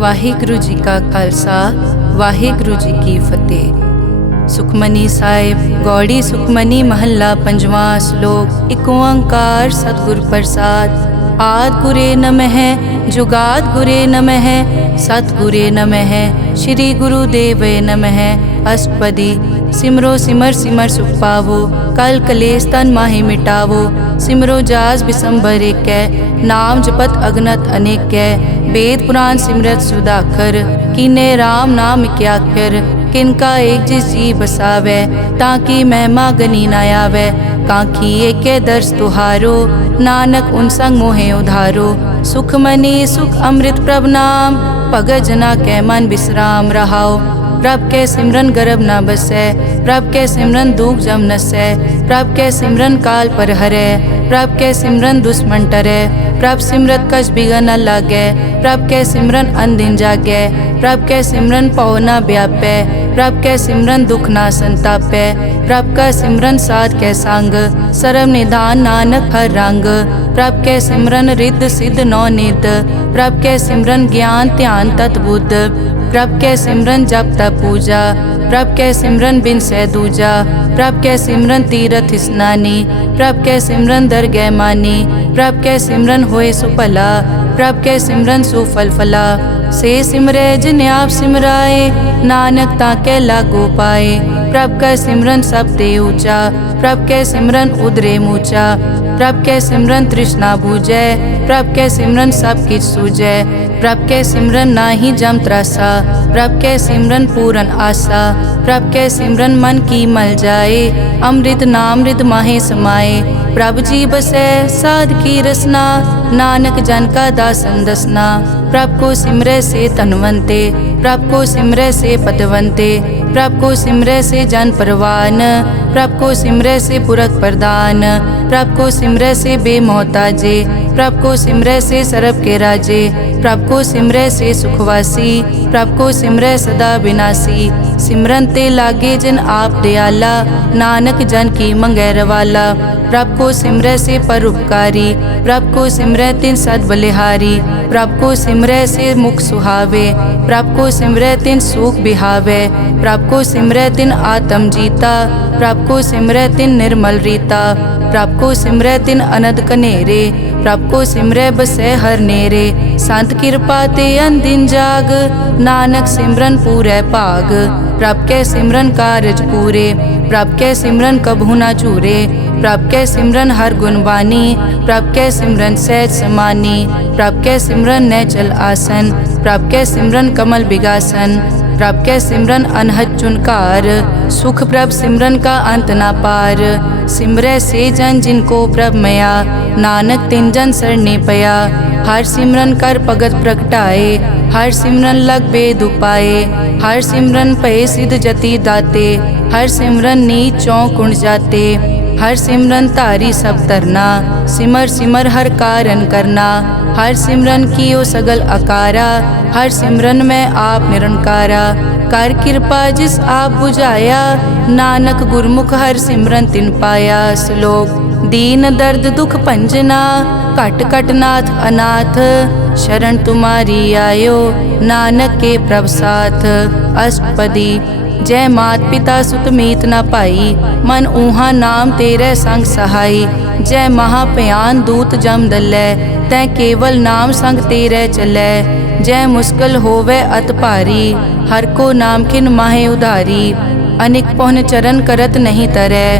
ਵਾਹਿਗੁਰੂ ਜੀ ਕਾ ਖਾਲਸਾ ਵਾਹਿਗੁਰੂ ਜੀ ਕੀ ਫਤਿਹ। ਸੁਖਮਨੀ ਸਾਹਿਬ ਗੌੜੀ ਸੁਖਮਨੀ ਮਹੱਲਾ ਪੰਜਵਾਂ ਸ਼ਲੋਕ। ਏਕ ਓੰਕਾਰ ਸਤਿਗੁਰ ਪ੍ਰਸਾਦ। आद गुरे नमः जुगाद गुरे नमः सतगुरे नमः श्री गुरुदेव नमः। अष्टपदी। सिमरो सिमर सिमर सुख पावो कल कलेश तन माहि मिटावो। सिमरो जास बिसंबर एक नाम जपत अगनत अनेक। वेद पुराण सिमरत सुदाखर कीने राम नाम इक्याकर। किनका एक जिस जी बसावै ताकि महिमा गनी न आवै। कांखी एक दर्श तुहारो नानक उन संग मोहे उधारो। सुख मनी सुख अमृत प्रभ नाम भगत जना कै मन विश्राम रहाओ। प्रभ के सिमरन गर्भ न बसै प्रभ के सिमरन दुख जम नसै। प्रभ के सिमरन काल पर हरै प्रभ के सिमरन दुश्मन टरै। प्रभ सिमरत कछ बिगन न लागै प्रभ के सिमरन अनदिन जागै। प्रभ के सिमरन पौ न व्यापै प्रभ के सिमरन दुख ना संतापै। प्रभ का सिमरन साध के संग सरम निधान नानक हर रंग। प्रभ के सिमरन रिद्ध सिद्ध नौ निध प्रभ के सिमरन ज्ञान ध्यान तत् बुद्ध। प्रभ के सिमरन जप तप पूजा प्रभ के सिमरन बिन सै दूजा। प्रभ के सिमरन तीरथ स्नानी प्रभ के सिमरन दरगह मानी। प्रभ के सिमरन होए सुफला प्रभ के सिमरन सुफल फला। से सिमरै जिन आप सिमराए नानक ताके लागो पाए। प्रभ का सिमरन सब ते ऊंचा प्रभ के सिमरन उदरे मूचा। प्रभ के सिमरन तृष्णा बूझै प्रभ के सिमरन सब किछ सूझै। प्रभ के सिमरन नाही जम त्रासा प्रभ के सिमरन पूरन आसा। प्रभ के सिमरन मन की मल जाए अमृत नामृत माहे समाए। प्रभ जी बसै साध की रसना नानक जन का दासन दसना। प्रभ को सिमरै से तनवंते प्रभ को सिमरै से पतवंते। प्रभ को सिमरै से जन परवान प्रभ को सिमरै से पुरख प्रदान। प्रभ को सिमरै से बेमोहताजे प्रभ को सिमरै से सरब के राजे। प्रभ को सिमरै से सुखवासी प्रभ को सिमरै सदा विनाशी। सिमरन ते लागे जिन आप दयाला नानक जन की मंगै रवाला। प्रभ को सिमरै से परोपकारी प्रभ को सिमरै तिन सद बलिहारी। प्रभ को सिमरै से मुख सुहावे प्रभ को सिमरै तिन सुख बिहावे। प्रभ को सिमरै तिन आत्म जीता प्रभ को सिमरै तिन निर्मल रीता। प्रभ को सिमरै तिन अनद कनेरे प्रभ को सिमरै बसै हर नेरे। संत कृपा ते अनदिन जाग नानक सिमरन पूरै भाग। प्रभ के सिमरन कारज पूरे प्रभ के सिमरन कभू ना चूरे। प्रभ के सिमरन हर गुणवानी प्रभ के सिमरन सहज समानी। प्रभ के सिमरन नैचल आसन प्रभ के सिमरन कमल बिगासन। प्रभ के सिमरन अनहद चुनकार सुख प्रभ सिमरन का अंत ना पार। सिमरै से जन जिनको प्रभ मया नानक तिन जन सरने पया। हर सिमरन कर भगत प्रगटाए हर सिमरन लग बेद उपाए। हर सिमरन पए सिद्ध जति दाते हर सिमरन नीच चौं कुंड जाते। हर सिमरन तारी सब तरना सिमर सिमर हर कारण करना। हर सिमरन कियो सगल अकारा हर सिमरन में आप निरंकारा। कर कृपा जिस आप बुझाया नानक गुरमुख हर सिमरन तिन पाया। श्लोक। दीन दर्द दुख भंजना कट कट नाथ अनाथ। शरण तुम्हारी आयो नानक के प्रभ साथ। अष्टपदी। जय मात पिता सुत मीत न पाई मन ऊहा नाम तेरे संग सहाई। जय महाभयान दूत जम दलै तै केवल नाम संग तेरे चलै। जय मुश्किल होवे अत भारी हर को नाम खिन माहे उधारी। अनिक पौन चरण करत नहीं तरै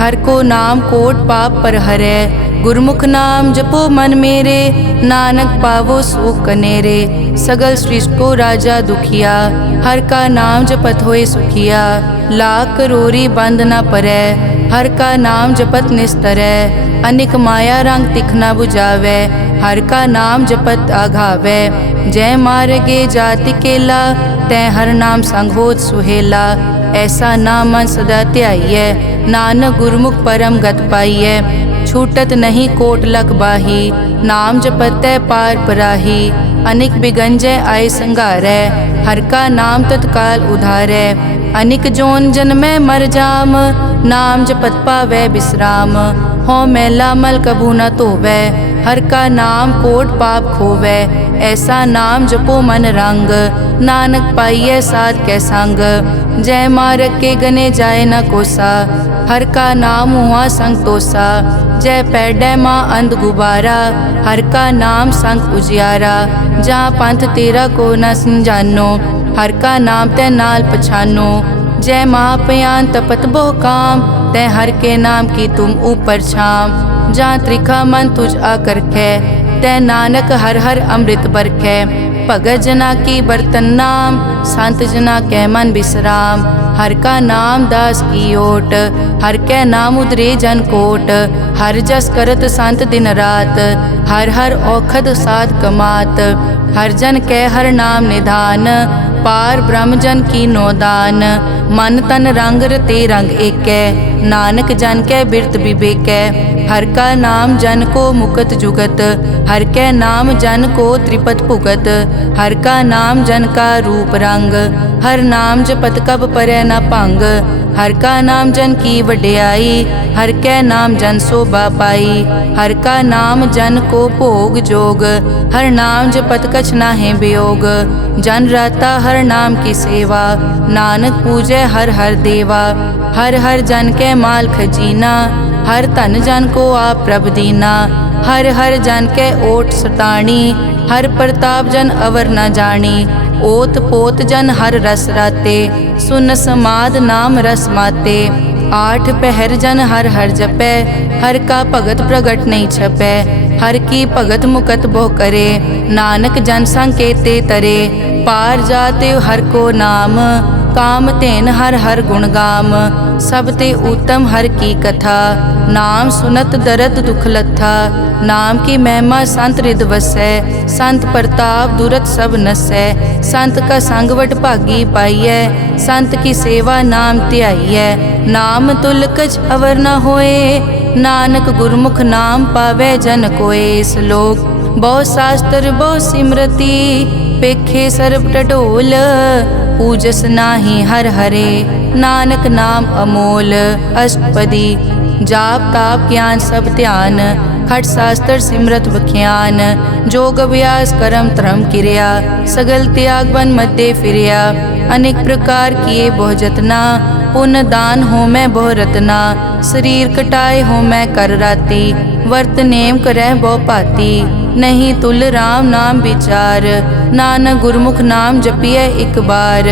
हर को नाम कोट पाप पर हरै। गुरमुख नाम जपो मन मेरे नानक पावो सुख कनेरे। सगल सृष्टि को राजा दुखिया हर का नाम जपत होए सुखिया। लाख करोरी बंद न परै हर का नाम जपत निस्तरै। अनिक माया रंग तिखना बुझावै हर का नाम जपत आघावै। जय मार्गे जाति केला तै हर नाम संग होत सुहेला। ऐसा नाम मन सदा ध्याइयै नानक गुरमुख परम गत पाइयै। छूटत नहीं कोट लख बाही नाम जपतै पार पराही। अनिक बिगंजय आय संघारै हर का नाम तत्काल उधारै। अनिक जोन जन्मै मर जाम नाम जपत पावै विश्राम। हों मैला मल कभू न धोवै। हर का नाम कोट पाप खोवै। ऐसा नाम जपो मन रंग, नानक पाइयै साध कै संग। जय मारग के गने जाए न कोसा, हर का नाम हुआ संग तोसा। जय पैडै माँ अंध गुबारा, हर का नाम संग उजियारा। जहाँ पंथ तेरा को न समझानो, हर का नाम तै नाल पछानो। जय महापयान तपत बहु काम, तै हर के नाम की तुम ऊपर छाम। जहाँ त्रिखा मन तुझ आकर कै, तै नानक हर हर अमृत बरखै। भगत जना की बर्तन नाम, संत जना कै मन विश्राम। हर का नाम दास की ओट, हर कै नाम उदरे जन कोट। हर जस करत संत दिन रात, हर हर औखद साध कमात। हर जन कै हर नाम निधान, पार ब्रह्म जन की नोदान। मन तन रंग रते रंग एकै, नानक जन कै बिरत विवेकै। हर का नाम जन को मुकत जुगत, हर कै नाम जन को त्रिपत भुगत। हर का नाम जन का रूप रंग, हर नाम जपत कब परै न भंग। हर का नाम जन की वड्याई, हर कै नाम जन शोभा पाई। हर का नाम जन को भोग जोग, हर नाम जपत कछ नाहि वियोग। जन राता हर नाम की सेवा, नानक पूजै हर हर देवा। हर हर जन कै माल खजीना, हर धन जन को आप प्रभ दीना। हर हर जन कै ओट सताणी, हर प्रताप जन अवर न जानी। ओत पोत जन हर रस राते, सुन समाद नाम रस माते। आठ पहर जन हर हर जपै, हर का भगत प्रगट नहीं छपै। हर की भगत मुकत बहु करे, नानक जन संकेते तरे। पार जाते हर को नाम, काम तेन हर हर गुण गाम। सब ते उत्तम हर की कथा, नाम सुनत दरद दुख लथा। नाम की महिमा संत रिद वसै, संत प्रताप दुरत सब नसै। संत का संगवट भागी पाइयै, संत की सेवा नाम ध्याइयै। नाम तुल कछ अवर न होए, नानक गुरमुख नाम पावै जन कोय। श्लोक बहु शास्त्र बहु सिमरति, पेखे सर्ब टडोल। पूजस नाही हर हरे, नानक नाम अमोल। अष्टपदी जाप ताप ज्ञान सब ध्यान, खट शास्त्र सिमरत बख्यान। जोग अभ्यास करम धर्म क्रिया, सगल त्याग बन मध्य फिरिया। अनेक प्रकार किए बहु जतना, पुण्य दान हो मैं बहु रतना। शरीर कटाए हो मैं कर राती, वर्त नेम करह बहु पाती। नहीं तुल राम नाम विचार, नानक गुरमुख नाम जपिए एक बार।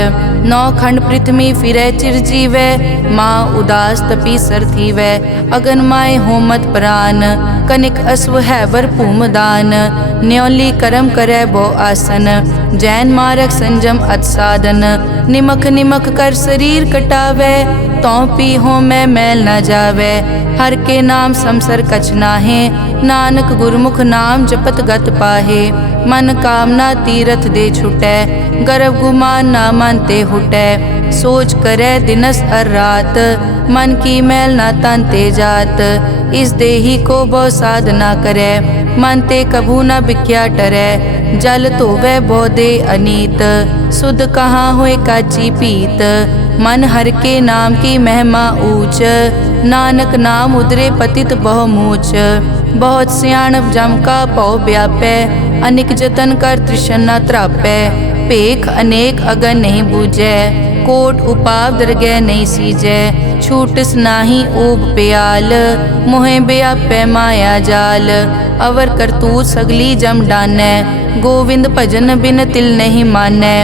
नौ खंड पृथ्वी फिरै चिर जीवै, माँ उदास तपी सर थीवै। अगन माय होमत प्राण, कनिक अश्व है वर भूमदान। न्योली करम करै बहु आसन, जैन मारक संजम अत साधन। निमक निमक कर शरीर कटावै, तौ पी हो मैं मैल न जावै। हर के नाम समसर कछ नाहे, नानक गुरमुख नाम जपत गत पाहे। मन कामना तीरथ दे छुटै, गर्भ गुमान ना मन ते हुटै। सोच करे दिनस अर रात, मन की मैल ना तन ते जात। इस देही को बहु साधना करे, मन ते कभू न बिख्या टरै। जल धोवै बहु दे अनीत, सुध कहाँ होए काची पीत। मन हर के नाम की महिमा ऊंच, नानक नाम उदरे पतित बहु मूच। बहुत सियाणप जम का पौ व्यापै, अनिक जतन कर तृष्णा त्रापै। पेख अनेक अगन नहीं बूझै, कोट उपाव दरगह नहीं सीजै। छूटस नाही ऊब प्याल, मोहे व्यापै माया जाल। अवर करतूत सगली जम डानै, गोविंद भजन बिन तिल नहीं मानै।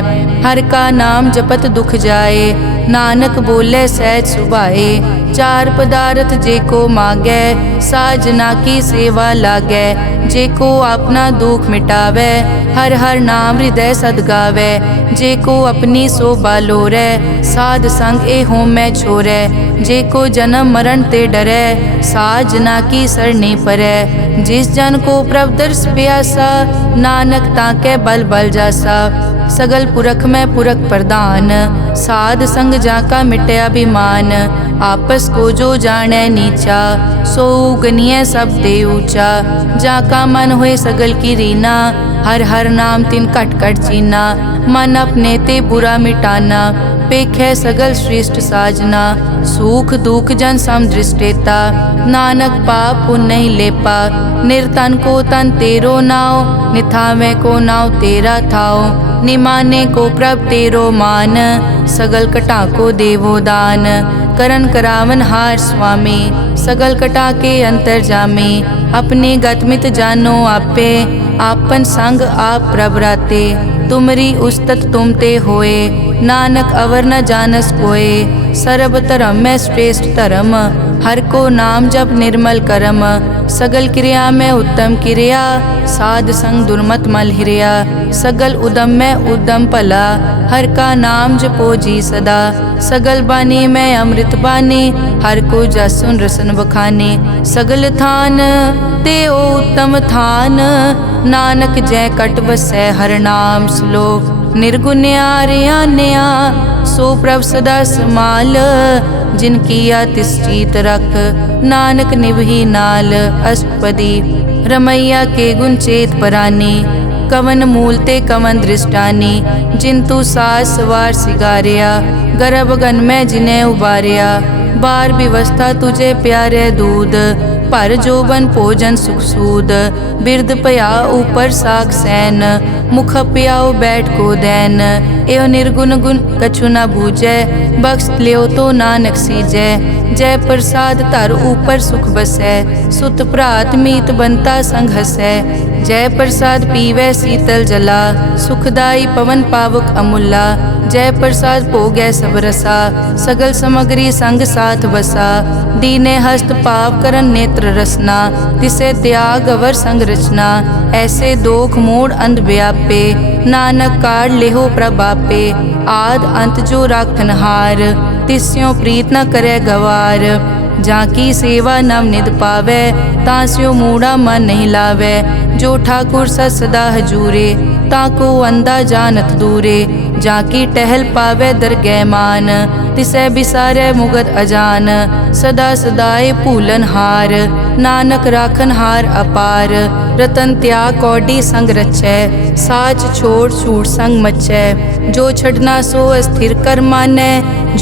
हर का नाम जपत दुख जाए, नानक बोले सहज सुभाए। चार पदार्थ जे को मांगै, साजना की सेवा लागै। जे को अपना दुख मिटावै, हर हर नाम हृदय सद गावै। जे को अपनी शोभा लोरै, साध संग ए हो मैं छोरै। जे को जन्म मरण ते डरै, साजना की सरनी परै। जिस जन को प्रभ दर्श प्यासा, नानक ताकै बल बल जासा। सगल पुरख में पुरख प्रधान, साध संग जाका मिटे अभिमान। आपस को जो जाने नीचा, सो गनिय सब दे ऊंचा। जाका मन होए सगल की रीना, हर हर नाम तिन कट कट चीना। मन अपने ते बुरा मिटाना, पेखै सगल श्रेष्ठ साजना, सुख दुख जन सम दृष्टेता, नानक पाप पुण्य नहीं लेपा, निर्तन को तन तेरो नाव, निथावे को नाव तेरा थाओ, निमाने को प्रभ तेरो मान, सगल कटा को देवो दान, करन करावन हार स्वामी, सगल कटा के अंतर जामे, अपने गतमित जानो आपे, आपन संग आप प्रभराते, तुमरी उस्तत तुम ते होए, नानक अवर न जानस कोए, सर्ब धर्म में श्रेष्ठ धर्म, हर को नाम जप निर्मल करम, सगल क्रिया में उत्तम क्रिया, साध संग दुर्मत मल हिरिया, सगल उदम में उद्दम भला, हर का नाम जपो जी सदा, सगल बानी में अमृत बानी, हर को जस सुन रसन बखाने, सगल थान ते ओ उत्तम थान, नानक जय कट बसै हर नाम श्लोक, निर्गुण्या रियान्या सो प्रभ सदा समाल, जिनकी तिस चीत रख, नानक निभही नाल, अष्टपदी रमैया के गुण चेत परानी, कवन मूल ते कवन दृष्टानी, जिंतु सास सवार सिगारिया, गर्भ गन में जिन्हें उबारिया, बार व्यवस्था तुझे प्यारे दूध, पर जोबन भोजन सुख सूद, बिरद पया ऊपर साग सैन, मुख पियाओ बैठ को दैन, एव निर्गुण गुण कछु न बूझै, बख्श लियो तो नानक सीजै, जय प्रसाद धर ऊपर सुख बसै, सुत भ्रात मीत बनता संग हसै, जय प्रसाद पीवै शीतल जला, सुखदाई पवन पावक अमूला, जय प्रसाद भोगै सब रसा, सगल समग्री संग साथ बसा, दीने हस्त पाव करन नेत्र रसना, तिसे त्याग अवर संग रचना, ऐसे दोख मूढ़ अंध व्यापे, नानक काढ़ लेहो प्रभापे, आद अंत जो राखनहार, तिस्यों प्रीत न करे गवार, जाकी सेवा नव निध पावै, तास्यो मूढ़ा मन नहीं लावै, जो ठाकुर सदा हजूरे, ताको अंधा जानत दूरे, जाकी टहल पावै दरगह मान, तिसै बिसारै मुगत अजान, सदा सदाए भूलन हार, नानक राखन हार अपार, रतन त्याग कौडी संग रचै, साच छोड़ छूट संग मचै, जो छड़ना सो अस्थिर कर मानै,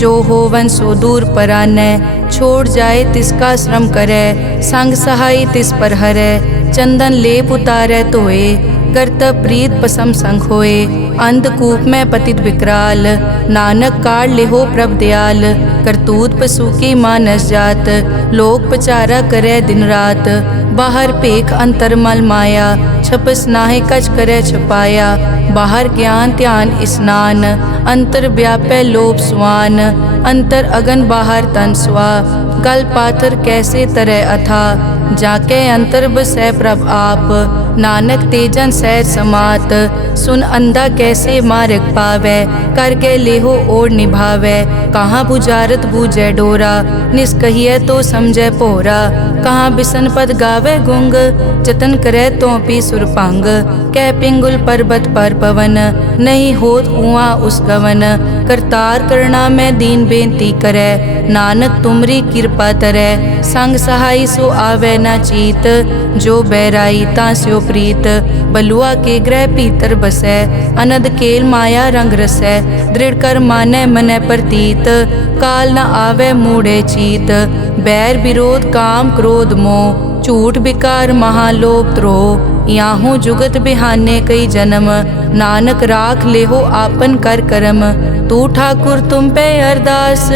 जो होवन सो दूर परानै, छोड़ जाए तिसका श्रम करै, संग सहाय तिस पर हरै, चंदन लेप उतारै धोए, करतब प्रीत पसम संग होए, अंधकूप में पतित विकराल, नानक काढ़ लेहो प्रभ दयाल, करतूत पशु की मानस जात, लोक पचारा करे दिन रात, बाहर पेख अंतर मल माया, छपस नाहे कच करे छपाया, बाहर ज्ञान ध्यान स्नान, अंतर व्यापै लोभ स्वान, अंतर अगन बाहर तन स्वा, गल पाथर कैसे तरह अथा, जाके अंतर बसै प्रभ आप, नानक तेजन सहज समात, सुन अंधा कैसे मार्ग पावै, करके लेहो ओर निभावै, कहाँ बुझारत बूझै डोरा, निष्कहिए तो समझै पोरा, कहाँ बिसन पद गावे गुंग, जतन करे तो पी सुरपंग, कै पिंगुल पर्वत पर पवन, नहीं होत उआ उस गवन, करतार करना में दीन बेनती करे, नानक तुमरी कृपा तरै, संग सहाय सो आवे न चीत, जो बैराई तास्यो प्रीत, बलुआ के ग्रह भीतर बसै, अनद केल माया रंग रसै, दृढ़ कर मानै मनै प्रतीत, काल न आवे मूढ़े चीत, बैर विरोध काम क्रोध मोह, झूठ विकार महालोभ द्रोह, याहू जुगत बिहाने कई जन्म, नानक राख लेहो आपन कर करम, तू ठाकुर तुम पे अरदास,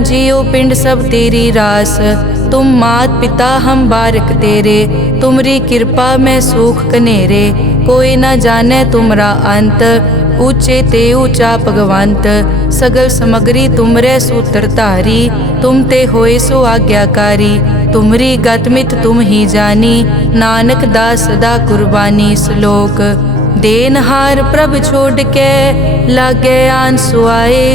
जियो पिंड सब तेरी रास, तुम मात पिता हम बारक तेरे, तुमरी कृपा में सुख कनेरे, कोई न जाने तुमरा अंत, ऊंचे ते ऊंचा भगवंत, सगल समग्री तुमरे सूत्रधारी, तुम ते होए सो आज्ञाकारी, तुमरी गतमित तुम ही जानी, नानक दास सदा कुर्बानी। श्लोक देनहार प्रभ छोड़ के लागे आन सुआए,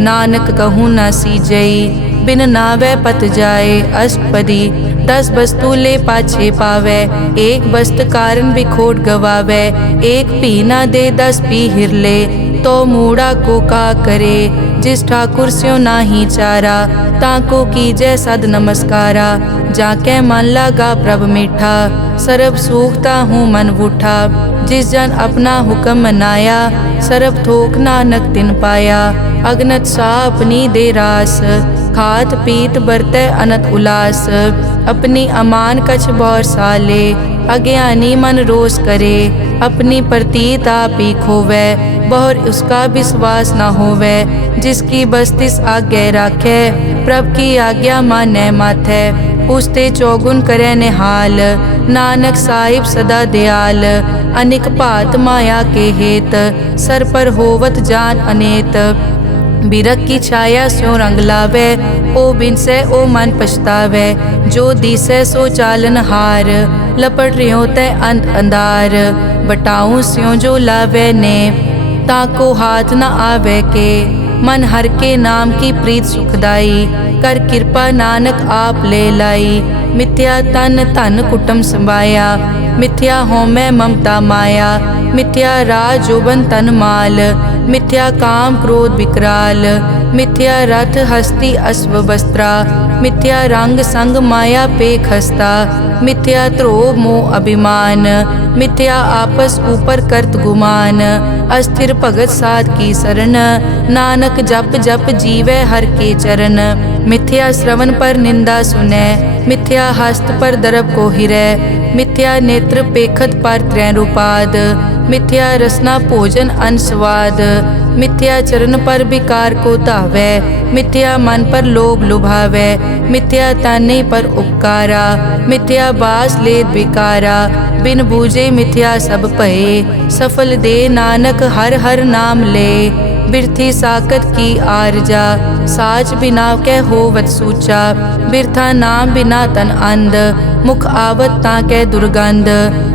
नानक कहूँ न सीजई बिन नावे पत जाए। अष्टपदी 10 वस्तु ले पाछे पावे, एक वस्त कारण बिखोट गवावे, एक पी ना दे 10 पी हिरले, तो मूड़ा को का करे। जिस ठाकुर स्यो नाही चारा, ताको कीजै सद नमस्कारा। जाके मन लागा प्रभ मीठा, सरब सूखता हूँ मन बूठा। जिस जन अपना हुक्म मनाया, सरब थोक नानक तिन पाया। अगनत सा अपनी दे रास, खात पीत बरतै अनत उलास। अपनी अमान कछ बौर साले, अज्ञानी मन रोस करे। अपनी प्रतीत आप ही खोवै, बहुर उसका विश्वास न होवै। जिसकी बस्तिस आज्ञा राखै, प्रभ की आज्ञा मानै माथै। उसते चौगुन करे निहाल, नानक साहिब सदा दयाल। अनिक भात माया के हेत, सर पर होवत जान अनेत। बिरख की छाया स्यों रंग लावे, ओ बिनसे ओ मन पछतावे। जो दिसै सो चालन हार, लपट रियो तै अंत अंधार। बटाऊं स्यों जो लावे ने, ताको हाथ न आवे के। मन हर के नाम की प्रीत सुखदाई, कर कृपा नानक आप ले लाई। मिथ्या तन धन कुटुम संभाया, मिथ्या होमै ममता माया। मिथ्या राज जोबन तन माल, मिथ्या काम क्रोध विकराल। मिथ्या रथ हस्ती अश्व वस्त्रा, मिथ्या रंग संग माया पे खस्ता। मिथ्या ध्रोह मोह अभिमान, मिथ्या आपस ऊपर करत गुमान। अस्थिर भगत साध की शरण, नानक जप जप जीवै हर के चरण। मिथ्या श्रवण पर निंदा सुनै, मिथ्या हस्त पर दरब को हिरै। मिथ्या नेत्र पेखत पर त्रैन रूपाद, मिथ्या रसना भोजन अनस्वाद। मिथ्या चरण पर विकार को धावै, मिथ्या मन पर लोभ लुभावै। मिथ्या ताने पर उपकारा, मिथ्या बास लेत विकारा। बिन बूझे मिथ्या सब भये, सफल दे नानक हर हर नाम ले। बिरथी साकत की आरजा, साच बिना कै होवत सूचा। बिरथा नाम बिना तन अंध, मुख आवत ताकै दुर्गंध।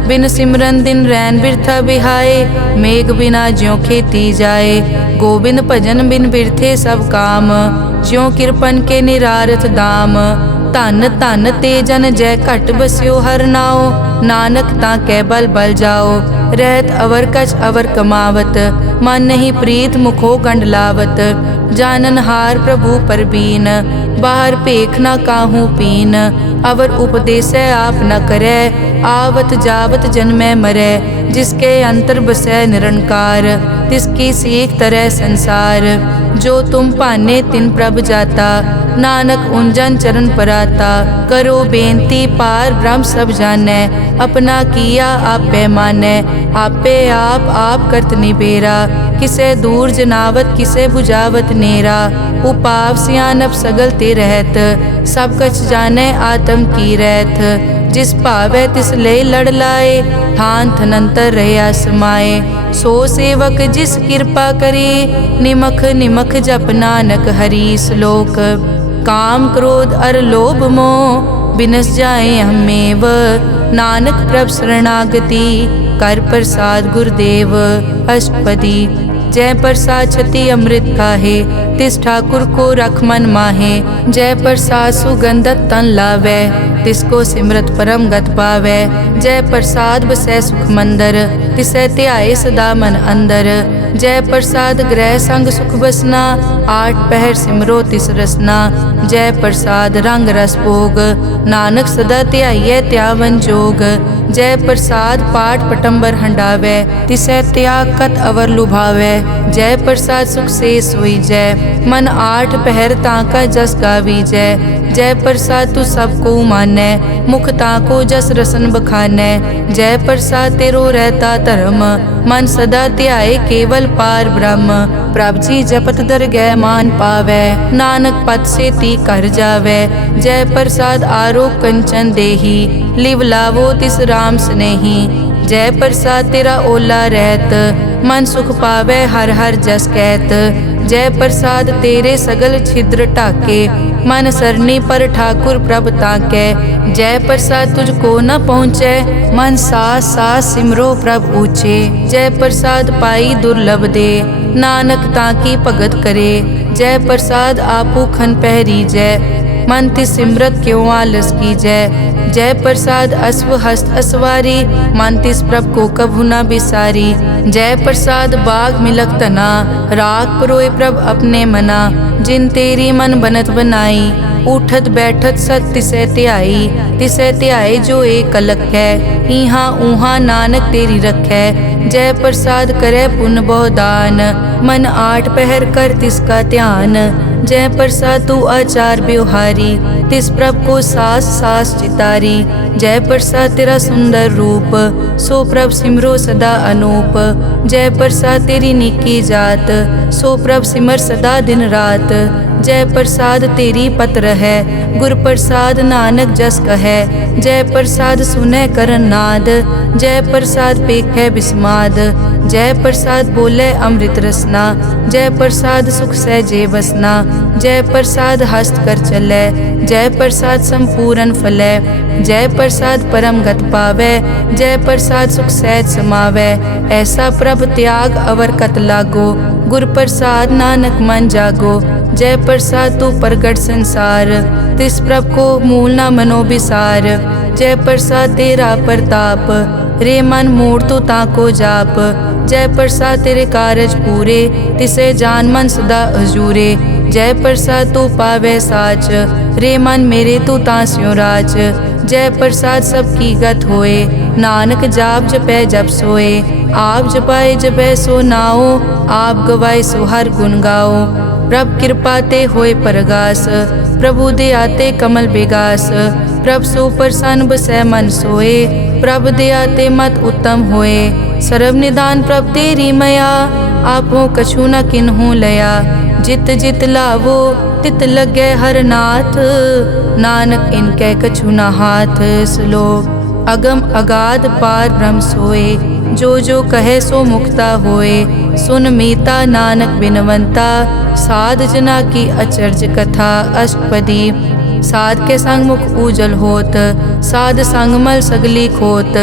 बिन सिमरन दिन रैन बिरथा बिहाए, मेघ बिना ज्यों खेती जाए। गोबिंद भजन बिन बिरथे सब काम, ज्यों किरपन के निरारथ दाम। धन धन ते जन जय घट बस्यो हर नाओ, नानक ताकै बल बल जाओ। रहत अवर कछ अवर कमावत, मन नहीं प्रीत मुखो गंड लावत। जानन हार प्रभु परबीन, बाहर पेख न काहू पीन। अवर उपदेसै आप न करै, आवत जावत जन्मै मरै। जिसके अंतर बसै निरंकार, तिसकी सीख तरह संसार। जो तुम पाने तिन प्रभ जाता, नानक उंजन चरण पराता। करो बेनती पार ब्रह्म सब जानै, अपना किया आप पैमानै। आपे आप करत निबेरा, किसे दूर जनावत किसे बुझावत नेरा। उपाव सियानप सगल ते रहत, सब कछ जानै आत्म की रहत। जिस भावै तिस ले लड़ लाए, थान थनंतर रहया समाए। सो सेवक जिस कृपा करे, निमख निमख जप नानक हरि श्लोक। काम क्रोध अर लोभ मोह, बिनस जाए हमेव। नानक प्रभ शरणागति, कर प्रसाद गुरुदेव। अष्टपदी। जय प्रसाद छति अमृत खाहे, तिस ठाकुर को रख मन माहे। जय प्रसाद सुगंधत तन लावै, तिसको सिमरत परम गत पावै। जय प्रसाद बसै सुख मंदर, तिसै ध्याए सदा मन अंदर। जय प्रसाद ग्रह संग सुख बसना, आठ पहर सिमरो तिस रसना। जय प्रसाद रंग रस भोग, नानक सदा ध्याइयै त्यावन जोग। जय प्रसाद पाठ पटंबर हंडावै, तिसै त्याग कत अवर लुभावै। जय प्रसाद सुख से सोई जय, मन आठ पहर ताका जस गावी जय। जय प्रसाद तू सबको मानै, मुख ताको जस रसन बखानै। जय प्रसाद तेरो रहता धर्म, मन सदा ध्याए केवल पार ब्रह्म। प्रभ जी जपत दरगह मान पावै, नानक पद से ती कर जावै। जय प्रसाद आरोग कंचन देही, लिव लावो तिस राम स्नेही। जय प्रसाद तेरा ओला रहत, मन सुख पावै हर हर जस कहत। जय प्रसाद तेरे सगल छिद्र ढाके, मन सरनी पर ठाकुर प्रभ ताकै। जय प्रसाद तुझको न पहुँचै, मन सास सास सिमरो प्रभ ऊँचे। जय प्रसाद पाई दुर्लभ दे, नानक ताकी भगत करे। जय प्रसाद आपू खन पहरी जय, मन तिस सिमरत क्यों आलस की जय। जय प्रसाद अश्व हस्त असवारी, मन तिस प्रभ को कभु न बिसारी। जय प्रसाद बाग मिलक तना, राख परोए प्रभ अपने मना। जिन तेरी मन बनत बनाई, उठत बैठत सत तिसै ध्याई। तिसै ध्याए जो एक अलख है, इहाँ ऊहाँ नानक तेरी रखै। जय प्रसाद करे पुन बहु दान, मन आठ पहर कर तिसका ध्यान। जय प्रसाद तू आचार व्यवहारी, तिस प्रभ को सास सास चितारी। जय प्रसाद तेरा सुंदर रूप, सो प्रभ सिमरो सदा अनूप। जय प्रसाद तेरी निकी जात, सो प्रभ सिमर सदा दिन रात। जय प्रसाद तेरी पत्र है, गुर प्रसाद नानक जस कहे। जय प्रसाद सुनै करन नाद, जय प्रसाद पेखै बिस्माद। जय प्रसाद बोले अमृत रसना, जय प्रसाद सुख सहजे बसना। जय प्रसाद हस्त कर चलै, जय प्रसाद संपूर्ण फलै। जय प्रसाद परम गत पावै, जय प्रसाद सुख सहज समावै। ऐसा प्रभ त्याग अवर कत लागो, गुर प्रसाद नानक मन जागो। जय प्रसाद तू प्रगट संसार, तिस प्रभ को मूल न मनो बिसार। जय प्रसाद तेरा प्रताप, रे मन मूड तू ताको जाप। जय प्रसाद तेरे कारज पूरे, तिसे जान मन सदा हजूरे। जय प्रसाद तू पावे साच, रे मन मेरे तू तास्यों राज। जय प्रसाद सबकी गत होए, नानक जाप जपै जप सोए। आप जपाए जपै सो नाओ, आप गवाए सो हर गुण गाओ। प्रभ कृपा ते होए परगास, प्रभु दे आते कमल बेगास। प्रभ सो प्रसन्न बसै मन सोए, प्रभ दे आते मत उत्तम होए। सर्व निदान प्रभ तेरी मया, आपो कछु न किन्हु लया। जित जित लावो तित लगे हर नाथ, नानक इनके कछु न हाथ। श्लोक अगम अगाध पार ब्रह्म सोए, जो जो कहे सो मुक्ता होए। सुन मीता नानक बिनवंता, साध जना की अचर्ज कथा। अष्टपदी साध के संग मुख उजल होत, साध संग मल सगली खोत।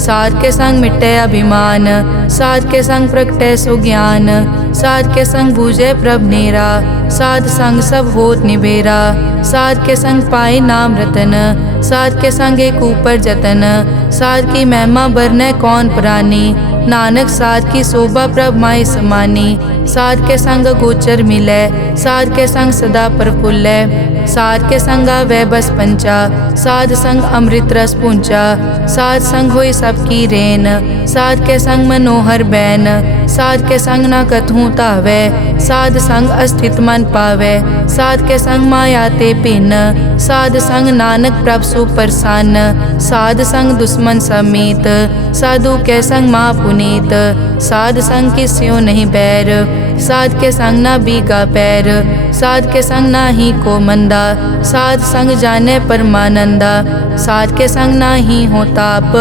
साध के संग मिटे अभिमान, साध के संग प्रगटे सो ज्ञान। साध के संग बूझे प्रभ नेरा, साध संग सब होत निबेरा। साध के संग पाए नाम रतन, साध के संग एक ऊपर जतन। साध की महिमा बरने कौन प्राणी, नानक साध की शोभा प्रभ माय समानी। साध के संग गोचर मिलै, साध के संग सदा प्रफुल्लै। साध के संग आवे बस पंचा, साध संग अमृत रस पूंचा। साध संग होई सबकी रेन, साध के संग मनोहर बैन। साध के संग न कथूं तावै, साध संग अस्थित मन पावै। साध के संग माया ते भिन्न, साध संग नानक प्रभ सुप्रसन्न। साध संग दुश्मन समीत, साधु के संग माँ पुनीत। साध संग किस्यों नहीं बैर, साध के संग ना बीगा पैर। साध के संग ना ही को मंदा, साध संग जाने परमानंदा। साध के संग ना ही हो ताप,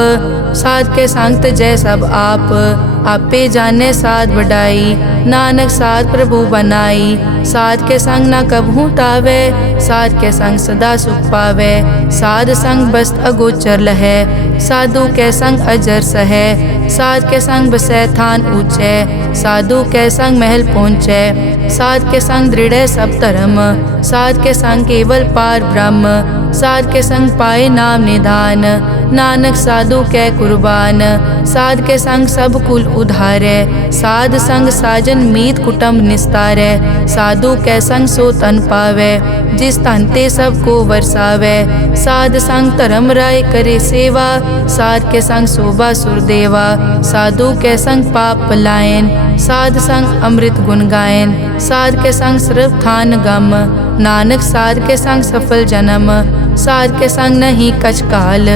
साध के संग तजै सब आप। आपे जाने साध बढ़ाई, नानक साध प्रभु बनाई। साध के संग ना कबहू तावे, साध के संग सदा सुख पावे। साध संग बस्त अगोचर लहै, साधु के संग अजर सहै। साध के संग बसै थान ऊंचे, साधु के संग महल पहुँचै। साध के संग दृढ़ सब धर्म, साध के संग केवल पार ब्रह्म। साध के संग पाए नाम निधान, नानक साधु के कुर्बान। साध के संग सब कुल उधारै, साध संग साजन मीत कुटुंब निस्तारै। साधु के संग सो तन पावै, जिस तन ते सब को वरसावै। साध संग धर्म राय करे सेवा, साध के संग शोभा सुरदेवा। साधु के संग पाप पलायन, साध संग अमृत गुण गायन। साध के संग सर्व थान गम, नानक साध के संग सफल जन्म। साध के संग नहीं कछ काल,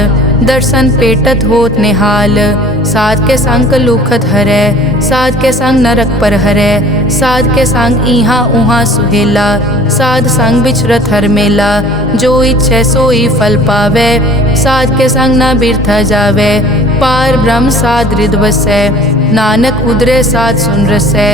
दर्शन पेटत होत निहाल। साध के संग कलुखत हरै, साध के संग नरक पर हरै। साध के संग इहाँ उहाँ सुहेला, साध संग बिचरत हर मेला। जो इच्छै सोई फल पावै, साध के संग न बिरथा जावै। पार ब्रह्म साध रिद बसै। नानक उदरे साध सुन रसै।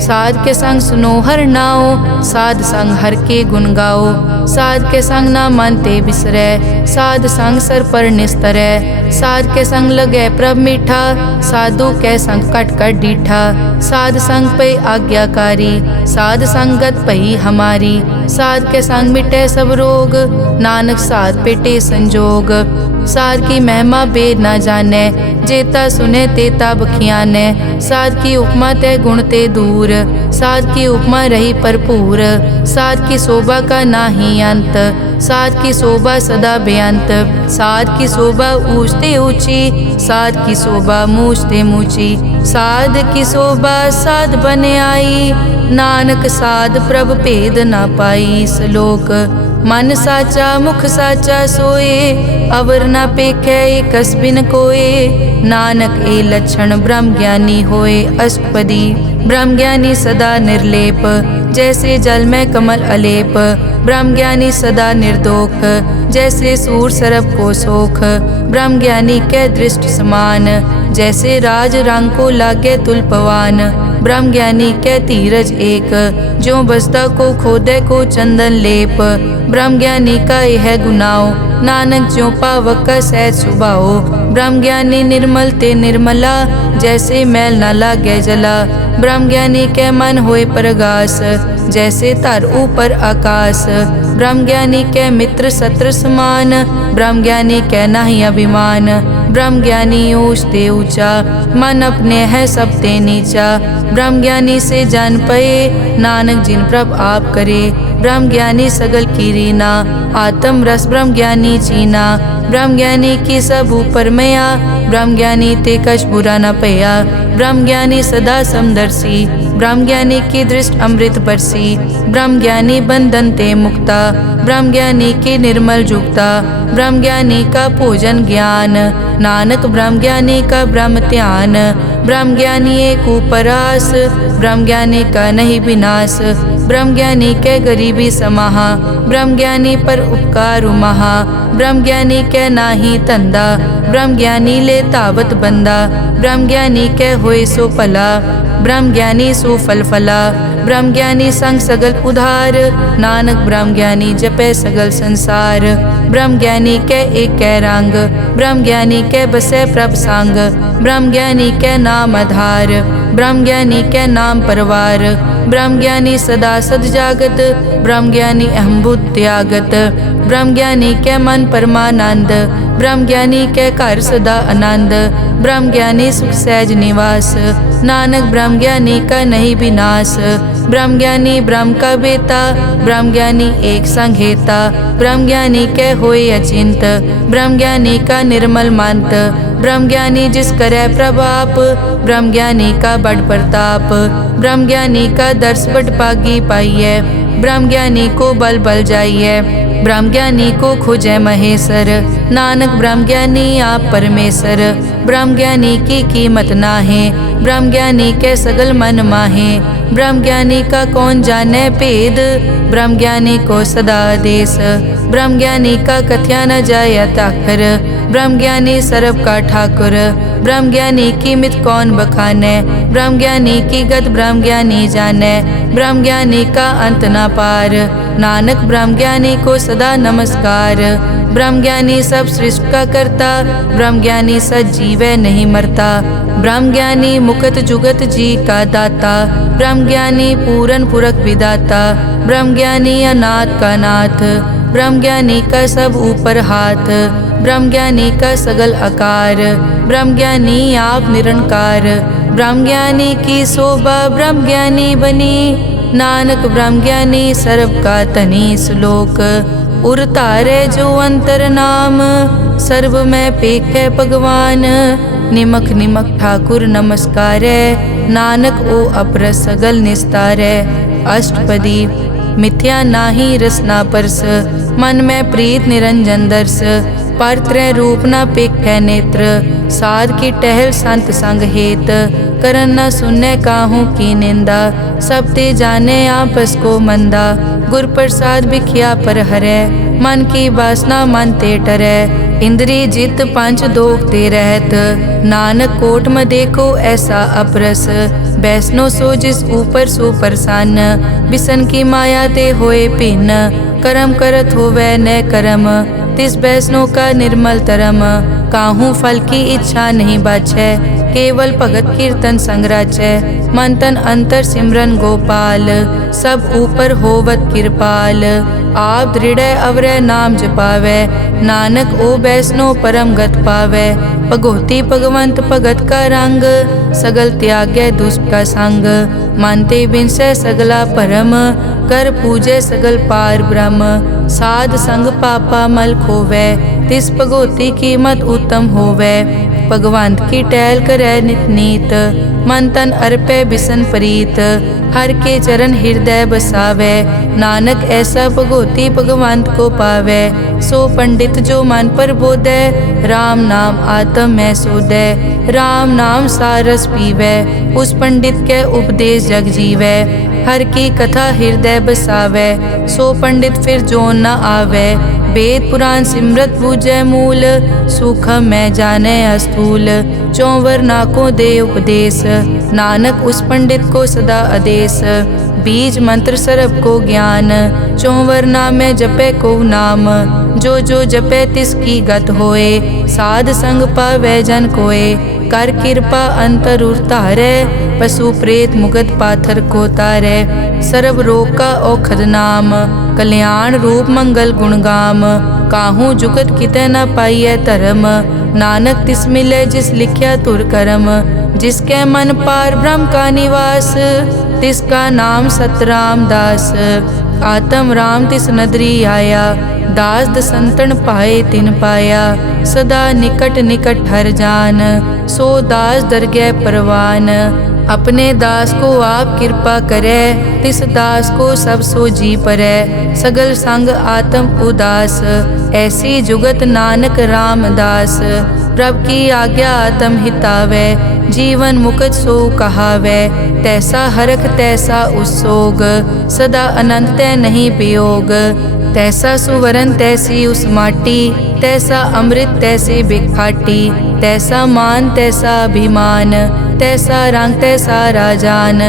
साध के संग सुनो हर नाओ, साध संग हर के गुण गाओ। साध के संग ना मन ते बिसरै, साध संग सर पर निस्तरै। साध के संग लगै प्रभ मीठा, साधु के संग कट कट डीठा। साध संग पे आज्ञाकारी, साध संगत पई हमारी। साध के संग मिटे सब रोग, नानक साध पेटे संजोग। साध की महिमा बेद ना जाने, जेता सुने तेता बखियाने। साध की उपमा ते गुण ते दूर, साध की उपमा रही भरपूर। साध की शोभा का नाही अंत, साध की शोभा सदा बेअंत। साध की शोभा ऊंचते ऊंची, साध की शोभा मूछते मूची। साध की शोभा साध बने आई, नानक साध प्रभ भेद ना पाई। श्लोक मन साचा मुख साचा सोए, अवर ना पेखै कस बिन कोए। नानक ए लक्षण ब्रह्म ज्ञानी होए। अष्टपदी ब्रह्म ज्ञानी सदा निर्लेप, जैसे जल में कमल अलेप। ब्रह्म ज्ञानी सदा निर्दोख, जैसे सूर सरब को सोख। ब्रह्म ज्ञानी के दृष्ट समान, जैसे राज रंग को लागे तुलपवान। ब्रह्म ज्ञानी के धीरज एक, जो बसता को खोदे को चंदन लेप। ब्रह्म ज्ञानी का यह गुनाओ, नानक ज्यों पावक का सहज सुभाओ। ब्रह्म ज्ञानी निर्मल ते निर्मला, जैसे मैल न लागे जला। ब्रह्म ज्ञानी के मन होए प्रगास, जैसे धर ऊपर आकाश। ब्रह्म ज्ञानी के मित्र शत्रु समान, ब्रह्म ज्ञानी के नहीं अभिमान। ब्रह्म ज्ञानी ऊंच ते ऊंचा, मन अपने है सब ते नीचा। ब्रह्म ज्ञानी से जान पए, नानक जिन प्रभ आप करे। ब्रह्म ज्ञानी सगल की रीना, आत्म रस ब्रह्म ज्ञानी चीना। ब्रह्म ज्ञानी की सब ऊपर मया, ब्रह्म ज्ञानी ते कछ बुरा न पया। ब्रह्म ज्ञानी सदा समदर्शी, ब्रह्म ज्ञानी की दृष्ट अमृत बरसी। ब्रह्म ज्ञानी बंधन ते मुक्ता, ब्रह्म ज्ञानी की निर्मल जुगता। ब्रह्म ज्ञानी का पूजन ज्ञान, नानक ब्रह्म ज्ञानी का ब्रह्म ध्यान। ब्रह्म ज्ञानी एक उपरास, ब्रह्म ज्ञानी का नहीं विनाश। ब्रह्म ज्ञानी के गरीबी समाहा, ब्रह्म ज्ञानी पर उपकार महा। ब्रह्म ज्ञानी के नाही तंदा, ब्रह्म ज्ञानी ले तावत बंदा। ब्रह्म ज्ञानी के होए सो फला, ब्रह्म ज्ञानी सो फल फला। ब्रह्म ज्ञानी संग सगल उधार, नानक ब्रह्म ज्ञानी जपे सगल संसार। ब्रह्म ज्ञानी के एक कै रंग, ब्रह्म ज्ञानी के बसे प्रभ संग। ब्रह्म ज्ञानी के नाम आधार, ब्रह्म ज्ञानी के नाम परवार। ब्रह्म ज्ञानी सदा सद जागत, ब्रह्म ज्ञानी अहम बुद्धि त्यागत। ब्रह्म ज्ञानी के मन परमानंद, ब्रह्म ज्ञानी के घर सदा आनंद। ब्रह्म ज्ञानी सुख सहज निवास, नानक ब्रह्म ज्ञानी का नहीं विनाश। ब्रह्म ज्ञानी ब्रह्म का बेटा, ब्रह्म ज्ञानी एक संग हेता। ब्रह्म ज्ञानी के होए अचिंत, ब्रह्म ज्ञानी का निर्मल मंत। ब्रह्म ज्ञानी जिस करे प्रभाप, ब्रह्म ज्ञानी का बड़ प्रताप। ब्रह्म ज्ञानी का दर्श बड़ पागी पाइए, ब्रह्म ज्ञानी को बल बल जाइए। ब्रह्म ज्ञानी को खोजे महेश्वर, नानक ब्रह्म ज्ञानी आप परमेश्वर। ब्रह्म ज्ञानी की कीमत ना है, ब्रह्म ज्ञानी के सगल मन माहे। ब्रह्म ज्ञानी का कौन जाने भेद, ब्रह्म ज्ञानी को सदा आदेश। ब्रह्म ज्ञानी का कथ्या न जाय ताकर, ब्रह्म ज्ञानी सर्व का ठाकुर। ब्रह्म ज्ञानी की मित कौन बखाने, ब्रह्म ज्ञानी की गत ब्रह्म ज्ञानी जाने। ब्रह्म ज्ञानी का अंत न पार, नानक ब्रह्म ज्ञानी को सदा नमस्कार। ब्रह्म ज्ञानी सब सृष्टि का करता, ब्रह्म ज्ञानी सजीवै नहीं मरता। ब्रह्म ज्ञानी मुकत जुगत जी का दाता, ब्रह्म ज्ञानी पूरन पुरख विदाता। ब्रह्म ज्ञानी अनाथ का नाथ, ब्रह्म ज्ञानी का सब ऊपर हाथ। ब्रह्म ज्ञानी का सगल आकार, ब्रह्म ज्ञानी आप निरंकार। ब्रह्म ज्ञानी की शोभा ब्रह्म ज्ञानी बनी, नानक ब्रह्म ज्ञानी सर्व का तनी। श्लोक उर तारे जो अंतर नाम, सर्व में पेखे भगवान। निमक निमक ठाकुर नमस्कारे, नानक ओ अपर सगल निस्तारे। अष्टपदी मिथ्या नाही रसना परस, मन में प्रीत निरंजन दर्श। पर त्रय रूप न पेखे नेत्र, साध की टहल संत संग हेत। करन न सुने काहू की निंदा, सब ते जाने आपस को मंदा। गुर प्रसाद बिखिया पर हरै, मन की वासना मन ते टरै। इंद्री जित पंच दोख ते रहत, नानक कोट में देखो ऐसा अपरस। बैसनो सो जिस ऊपर सो प्रसन्न, बिसन की माया ते होए भिन्न। कर्म करत होवै न कर्म, तिस बैसनो का निर्मल तरम। काहू फल की इच्छा नहीं बाछै, केवल भगत कीर्तन संग राचै। मन तन अंतर सिमरन गोपाल, सब ऊपर होवत कृपाल। आप दृढ़ अवरै नाम जपावै, नानक ओ बैसनो परम गत पावै। भगोती भगवंत भगत का रंग, सगल त्यागै दुष्ट का संग। मानते बिनसै सगला परम, कर पूजै सगल पार ब्रह्म। साध संग पापा मल खोवै, तिस भगोती कीमत उत्तम होवै। भगवंत की टहल करै नित नीत, मन तन अर्पै बिसन प्रीत। हर के चरण हृदय बसावै, नानक ऐसा भगोती भगवंत को पावै। सो पंडित जो मन पर बोधै, राम नाम आत्म में सोधै। राम नाम सारस पीवै, उस पंडित के उपदेश जग जीवै। हर की कथा हृदय बसावै, सो पंडित फिर जोन न आवै। वेद पुराण सिमरत बूझै मूल, सूखम मैं जाने अस्थूल। चौवर नाकों दे उपदेश, नानक उस पंडित को सदा आदेश। बीज मंत्र सरब को ज्ञान, चौवर नाम जपै को नाम। जो जो जपै तिसकी गत होए, साध संग पावै जन कोए। कर कृपा अंतर उतारै, पशु प्रेत मुगत पाथर को तारै। सर्व रोग का औखद नाम, कल्याण रूप मंगल गुणगाम। काहू जुगत कितै न पाइयै धर्म, नानक तिस मिलै जिस लिख्या तुर करम। जिसके मन पार ब्रह्म का निवास, तिसका नाम सतराम दास। आत्म राम तिस नदरी आया, दास दसंतन पाए तिन पाया। सदा निकट निकट हर जान, सो दास दरगह परवान। अपने दास को आप कृपा करे, तिस दास को सब सो जी परै। सगल संग आत्म उदास, ऐसी जुगत नानक रामदास। प्रभ की आज्ञा आत्म हितावै, जीवन मुकत सो कहावै। तैसा हरख तैसा उसोग, सदा अनंत तै नहीं वियोग। तैसा सुवरन तैसी उस माटी, तैसा अमृत तैसी बिखाटी। तैसा मान तैसा अभिमान, तैसा रंग तैसा राजान।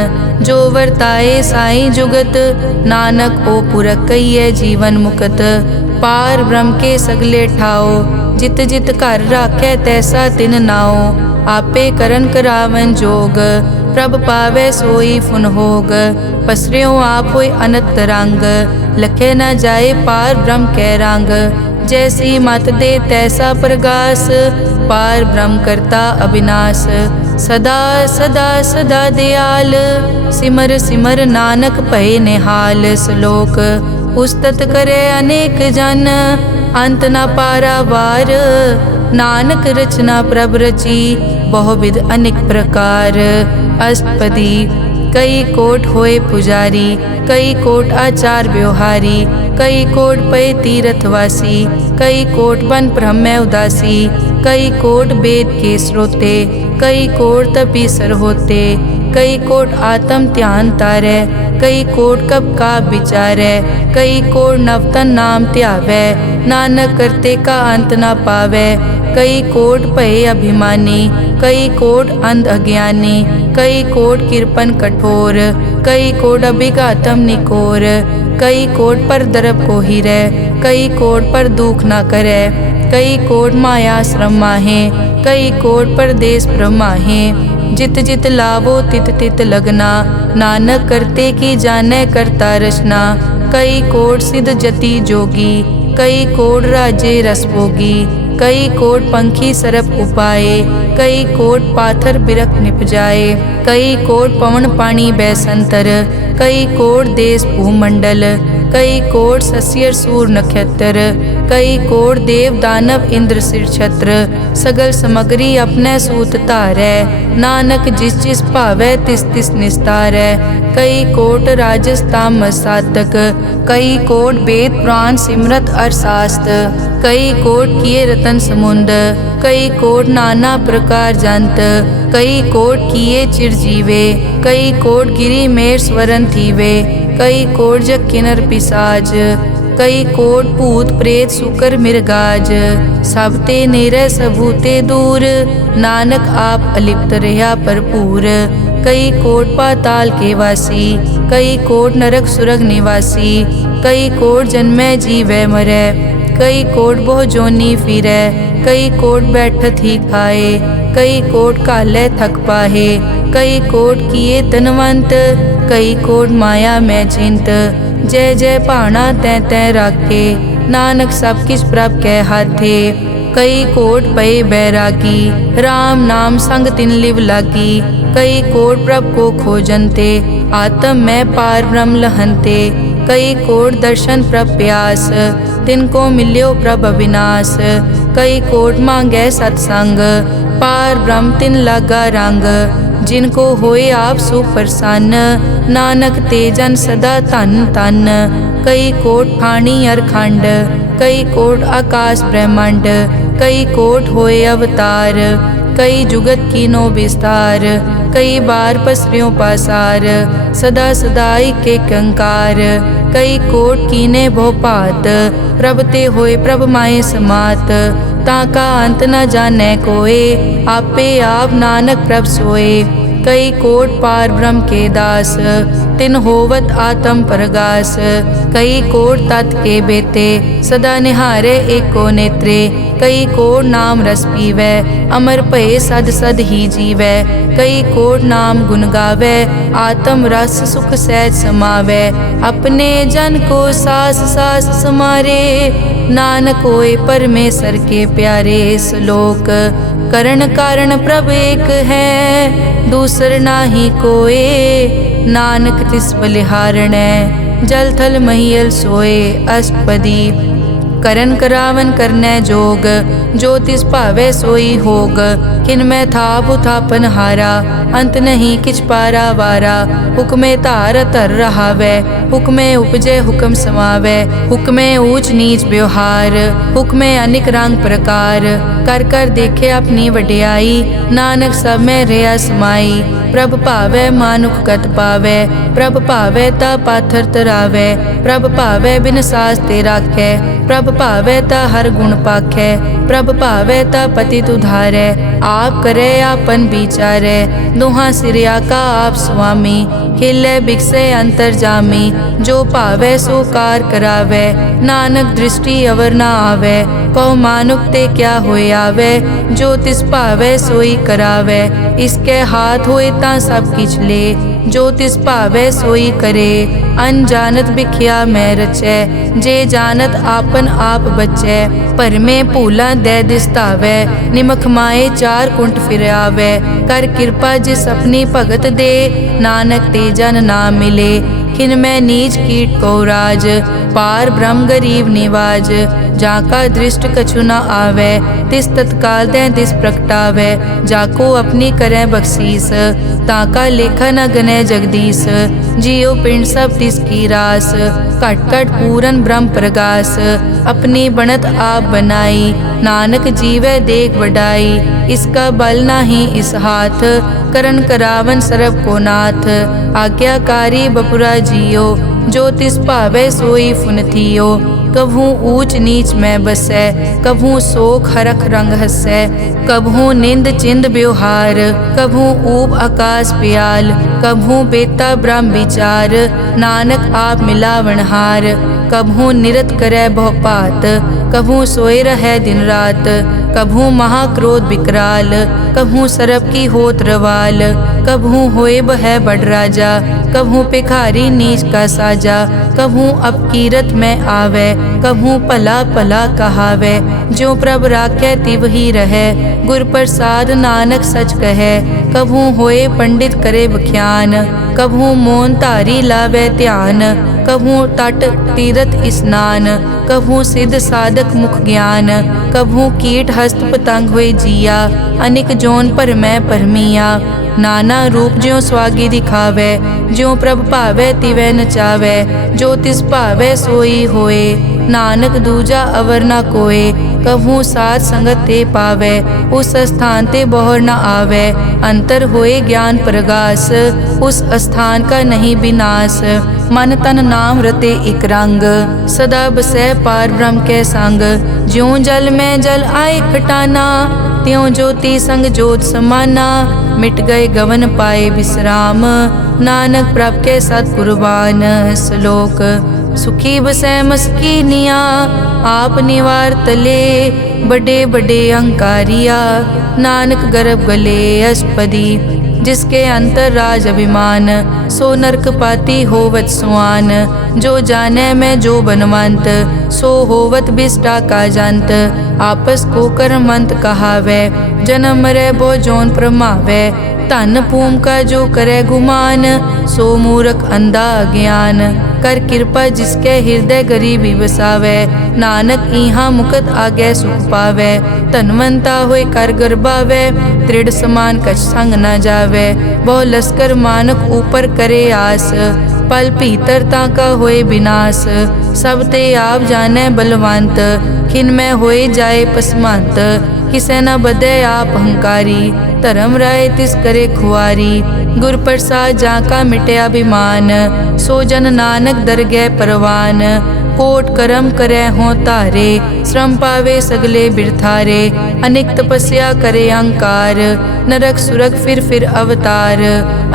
जो वर्ताए साई जुगत, नानक ओ पुरख कहिए जीवन मुकत। पार ब्रह्म के सगले ठाओ, जित जित घर राखै तैसा तिन नाओ। आपे करन करावन जोग, प्रभ पावै सोई फुन होग। पसरियों आप होय अनंत रंग, लखे न जाए पार ब्रह्म कै रंग। जैसी मत दे तैसा प्रगास, पार ब्रह्म करता अविनाश। सदा सदा सदा दयाल, सिमर सिमर नानक भय निहाल। श्लोक उस्तत करे अनेक जन, अंत न पारावार। नानक रचना प्रभ रची, बहुविध अनेक प्रकार। अष्टपदी कई कोट होए पुजारी, कई कोट आचार व्यवहारी। कई कोट पय तीर्थवासी, कई कोट बन ब्रह्म उदासी। कई कोट वेद के स्रोते, कई कोट तपीसर होते। कई कोट आत्म ध्यान तारै, कई कोट कब का विचारै। कई कोट नवतन नाम ध्यावै, नानक करते का अंत न पावै। कई कोट भय अभिमानी, कई कोट अंध अज्ञानी। कई कोट कृपन कठोर, कई कोट अभिघातम निकोर। कई कोट पर दरब को हिरै, कई कोट पर दुख न करे। कई कोट माया श्रम माहे, कई कोट परदेश ब्रह्माहे। जित जित लावो तित तित लगना, नानक करते की जाने करता रचना। कई कोट सिद्ध जति जोगी, कई कोट राजे रस भोगी। कई कोट पंखी सरप उपाए, कई कोट पाथर बिरख निपजाए। कई कोट पवन पानी बैसंतर, कई कोट देश भूमंडल। कई कोट सस्यर सूर नक्षत्र, कई कोट देव दानव इंद्र सिर छत्र। सगल समग्री अपने सूत धारै, नानक जिस जिस भावै तिस तिस निस्तारै। कई कोट राजस तामस साधक, कई कोट वेद पुराण सिमरत अर्थशास्त्र। कई कोट किए रतन समुंद, कई कोट नाना प्रकार जंत। कई कोट किए चिरजीवे, कई कोट गिरी मेर स्वरन थीवे। कई कोट जग किन्नर पिसाज, कई कोट भूत प्रेत सुकर मिर्गाज, सब ते नेरे सबूते दूर, नानक आप अलिप्त रहा भरपूर। कई कोट पाताल के वासी, कई कोट नरक सुरग निवासी, कई कोट जन्मै जीवै मरै, कई कोट बहु जोनी फिरै, कई कोट बैठत ही खाए, कई कोट कालै थक पाहे, कई कोट किए तनवंत, कई कोट माया मैं चिंत। जय जय भाना तै तै राखे, नानक सब किछ प्रभ कै हाथे। कई कोट पए बैरागी, राम नाम संग तिन लिव लागी, कई कोट प्रभ को खोजनते, आत्म में पार ब्रह्म लहनते। कई कोट दर्शन प्रभ प्यास, तिनको मिल्यो प्रभ अविनाश, कई कोट मांगै सतसंग, पार ब्रह्म तिन लागा रंग। जिनको होए आप सुप्रसन्न, नानक ते जन सदा धन धन। कई कोट ठाणी अरखंड, कई कोट आकाश ब्रह्मांड, कई कोट होए अवतार, कई जुगत कीनो विस्तार। कई बार पसरियों पासार, सदा सदा के कंकार, कई कोट कीने भो पात, प्रभ ते होए प्रभ माए समात। ताका अंत न जाने कोए, आपे आप नानक प्रभ सोए। कई कोट पार ब्रह्म के दास, तिन होवत आत्म परगास। कई कोट तत् के बेते, सदा निहारे एको नेत्रे। कई कोट नाम रस पीवै, अमर भये सद सद ही जीवै। कई कोट नाम गुण गावै, आत्म रस सुख सहज समावै। अपने जन को सास सास समारे, नानक होए परमेश्वर के प्यारे। श्लोक करण कारण प्रभ एक है, दूसर नाही कोए, नानक तिस बलिहारणै, जल थल महियल सोए। अष्टपदी करन करावन करनै जोग, जो तिस भावै सोई होग। किन मैं थाप उथापन हारा, अंत नहीं किछ पारा वारा। हुक्मे धार धर रहावै, हुक्मे उपजे हुक्म समावै। हुक्मे ऊंच नीच व्यवहार, हुक्मे अनिक रंग प्रकार। कर कर देखे अपनी वड्याई, नानक सब में रहा समाई। प्रभ भावै मानुख गत पावै, प्रभ भावै ता पाथर तरावै। प्रभ भावै बिन सास ते राखै, प्रभ भावै ता हर गुण पाखै। प्रभ भावै ता पतित उधारै, आप करे आपन विचारै। दोहां सिरिया का आप स्वामी, खेलै बिकसै अंतर जामी। जो भावै सो कार करावै, नानक दृष्टि अवर ना आवै। कहो मानुक ते क्या होए आवै, जो तिस भावै सोई करावै। इसके हाथ होए तां सब किछ ले, जो तिस भावै सोई करे। अनजानत बिख्या मैं रचै, जे जानत आपन आप बचै। भरमे भूला दै दिसतावै, निमख माए चार कुंट फिर आवै। कर कृपा जिस अपनी भगत दे, नानक ते जन ना मिले। खिन मैं नीच कीट को राज, पार ब्रह्म गरीब निवाज। जाका दृष्ट कछु न आवे, तिस तत्काल दै दिस प्रगटावै। जाको अपनी करै बख्शीस, ताका लेखा न गनै जगदीश। जियो पिंड सब तिसकी रास, घट घट पूरन ब्रह्म प्रगास। अपनी बनत आप बनाई, नानक जीवै देख वडाई। इसका बल नाही इस हाथ, करन करावन सरब को नाथ। आज्ञाकारी बपुरा जियो, जो तिस भावै सोई फुन थियो। कभू ऊंच नीच में बसै, कभू शोक हरख रंग हसै। कभू निंद चिंद व्यवहार, कभू ऊब आकाश प्याल। कभू बेता ब्रह्म विचार, नानक आप मिलावनहार। कभू निरत करै बहु पात, कभू सोए रहै दिन रात। कभू महाक्रोध विकराल, कभू सरब की होत रवाल। कभू होए बह बड़ राजा, कभू भिखारी नीच का साजा। कभू अपकीरत में आवे, कभू भला भला कहावे। जो प्रभ राखै तिव ही रहै, गुर प्रसाद नानक सच कहै। कभू होए पंडित करे बख्यान, कभू मोन धारी लावे ध्यान। कभू तट तीरथ स्नान, कभू सिद्ध साधक मुख ज्ञान। कभू कीट हस्त पतंग होए जिया, अनिक जोन पर मैं परमिया। नाना रूप ज्यों स्वागी दिखावे, ज्यों प्रभ भावै तिवै नचावै। जो तिस भावै सोई होए, नानक दूजा अवर ना कोए। कभू साथ संगत ते पावै, उस स्थान ते बहुर न आवै। अंतर होए ज्ञान प्रगास, उस स्थान का नहीं विनाश। मन तन नाम रते एक रंग, सदा बसै पार ब्रह्म के संग। ज्यों जल में जल आए खटाना, त्यों ज्योति संग जोत समाना। मिट गए गवन पाए विश्राम, नानक प्रभ के सतकुर्बान। श्लोक सुखी बसै मस्कीनिया, आप निवार तले। बड़े बड़े अहंकारिया, नानक गर्भ गले अष्टपदी। जिसके अंतर राज अभिमान, सो नरक पाती होवत सुआन। जो जाने में जो बनवंत, सो होवत बिष्टा का जंत। आपस को कर्मंत कहावै, जन्म मरै बो जोन प्रमावै। धन भूम का जो करे गुमान, सो मूर्ख अंधा अज्ञान। कर कृपा जिसके हृदय गरीबी बसावै, नानक इहाँ मुकत आगे सुख पावै। धनवंता होए कर गर्भावै, दृढ़ समान कछ संग न जावै। बहु लश्कर मानक ऊपर करे आस, पल भीतर ताका होए विनाश। सब ते आप जाने बलवंत, खिन में होए जाए पसमंत। किसे न बदे आप अहंकारी, धर्म राय तिस करे खुआरी। गुर प्रसाद जाका मिटे अभिमान, सो जन नानक दरगह परवान। कोट कर्म करे हों तारे, श्रम पावे सगले बिरथारे। अनेक तपस्या करे अहंकार, नरक सुरग फिर अवतार।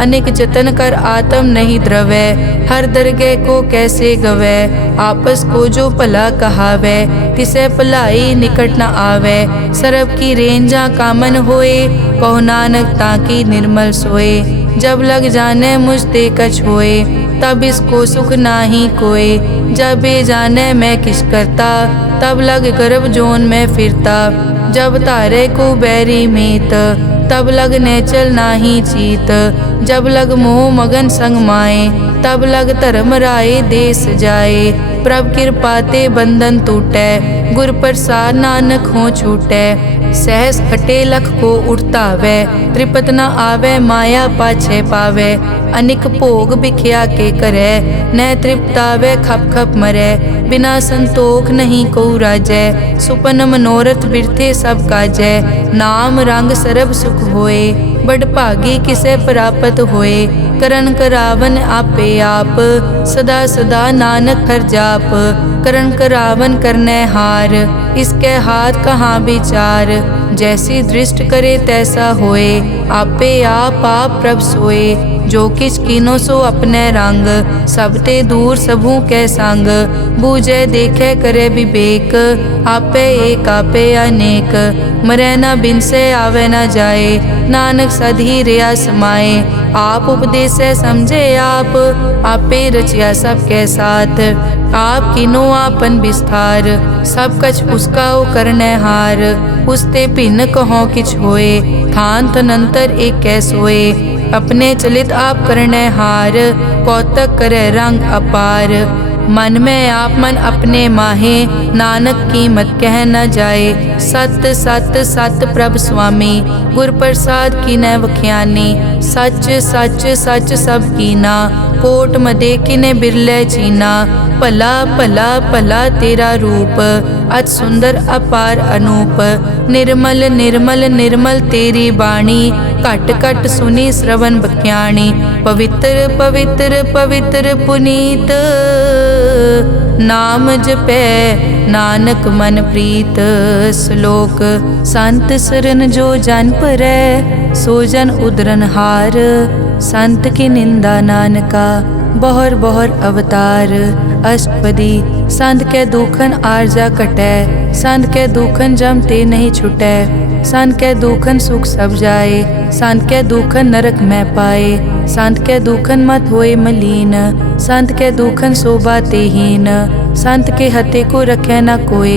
अनेक जतन कर आत्म नहीं द्रवै, हर दरगह को कैसे गवै। आपस को जो भला कहावै, तिसे भलाई निकट न आवै। सरब की रेंजा कामन होए, कहो नानक ताकी निर्मल सोए। जब लग जाने मुझ ते कछ होए, तब इसको सुख नाही कोय। जब ये जाने मैं किस करता, तब लग गर्भ जोन में फिरता। जब तारे को बैरी मीत, तब लग नेचल नाही चीत। जब लग मोह मगन संग माए, तब लग धर्म राय देश जाए। प्रभ कृपा ते बंधन टूटै, गुर प्रसाद नानक हो छूटै। सहस हटे लख को उठतावै, त्रिपत न आवे माया पाछे पावै। अनिक भोग बिख्या के करे, न तृप्तावै खप खप मरै। बिना संतोख नहीं को राजै, सुपन मनोरथ बिरथे सब काजै। नाम रंग सरब सुख होए, बड़ भागी किसे प्राप्त होए। करन करावन आपे आप, सदा सदा नानक हर जाप। करन करावन करने हार, इसके हाथ कहाँ विचार। जैसी दृष्ट करे तैसा होए, आपे आप प्रभ सोए। जो किछ कीनो सो अपने रंग, सब ते दूर सबू के संग। बूझे देखे करे विवेक, आपे एक आपे अनेक। मरै न बिन से आवे न जाए, नानक सधी रिया समाए। आप उपदेशे समझे आप, आपे रचिया सबके साथ। आप किनो आपन विस्तार, सब कछ उसका ओ करने हार। उसते भिन्न कहो किछ होए, थान तनंतर एक कै सोए। अपने चलित आप करने हार, कौतक करे रंग अपार। मन में आप मन अपने माहे, नानक कीमत कह न जाए। सत सत सत प्रभ स्वामी, गुर प्रसाद की न वख्यानी। सच सच सच सब कीना, कोट मदे किने बिरले चीना। भला भला भला तेरा रूप, अति सुंदर अपार अनूप। निर्मल निर्मल निर्मल तेरी बाणी, घट घट सुनी श्रवण बख्याणी। पवित्र पवित्र पवित्र पुनीत, नाम जपै नानक मन प्रीत। श्लोक संत सरन जो जन परै, सो जन उदरन हार। संत की निंदा नानका, बहुर बहुर अवतार। अष्टपदी संत के दुखन आरजा कटै, संत के दुखन जम ते नहीं छुटै। संत के दुखन सुख सब जाए, संत के दुखन नरक में पाए। संत के दुखन मत होए मलीन, संत के दुखन शोभा तेहीन। संत के हते को रखे न कोय,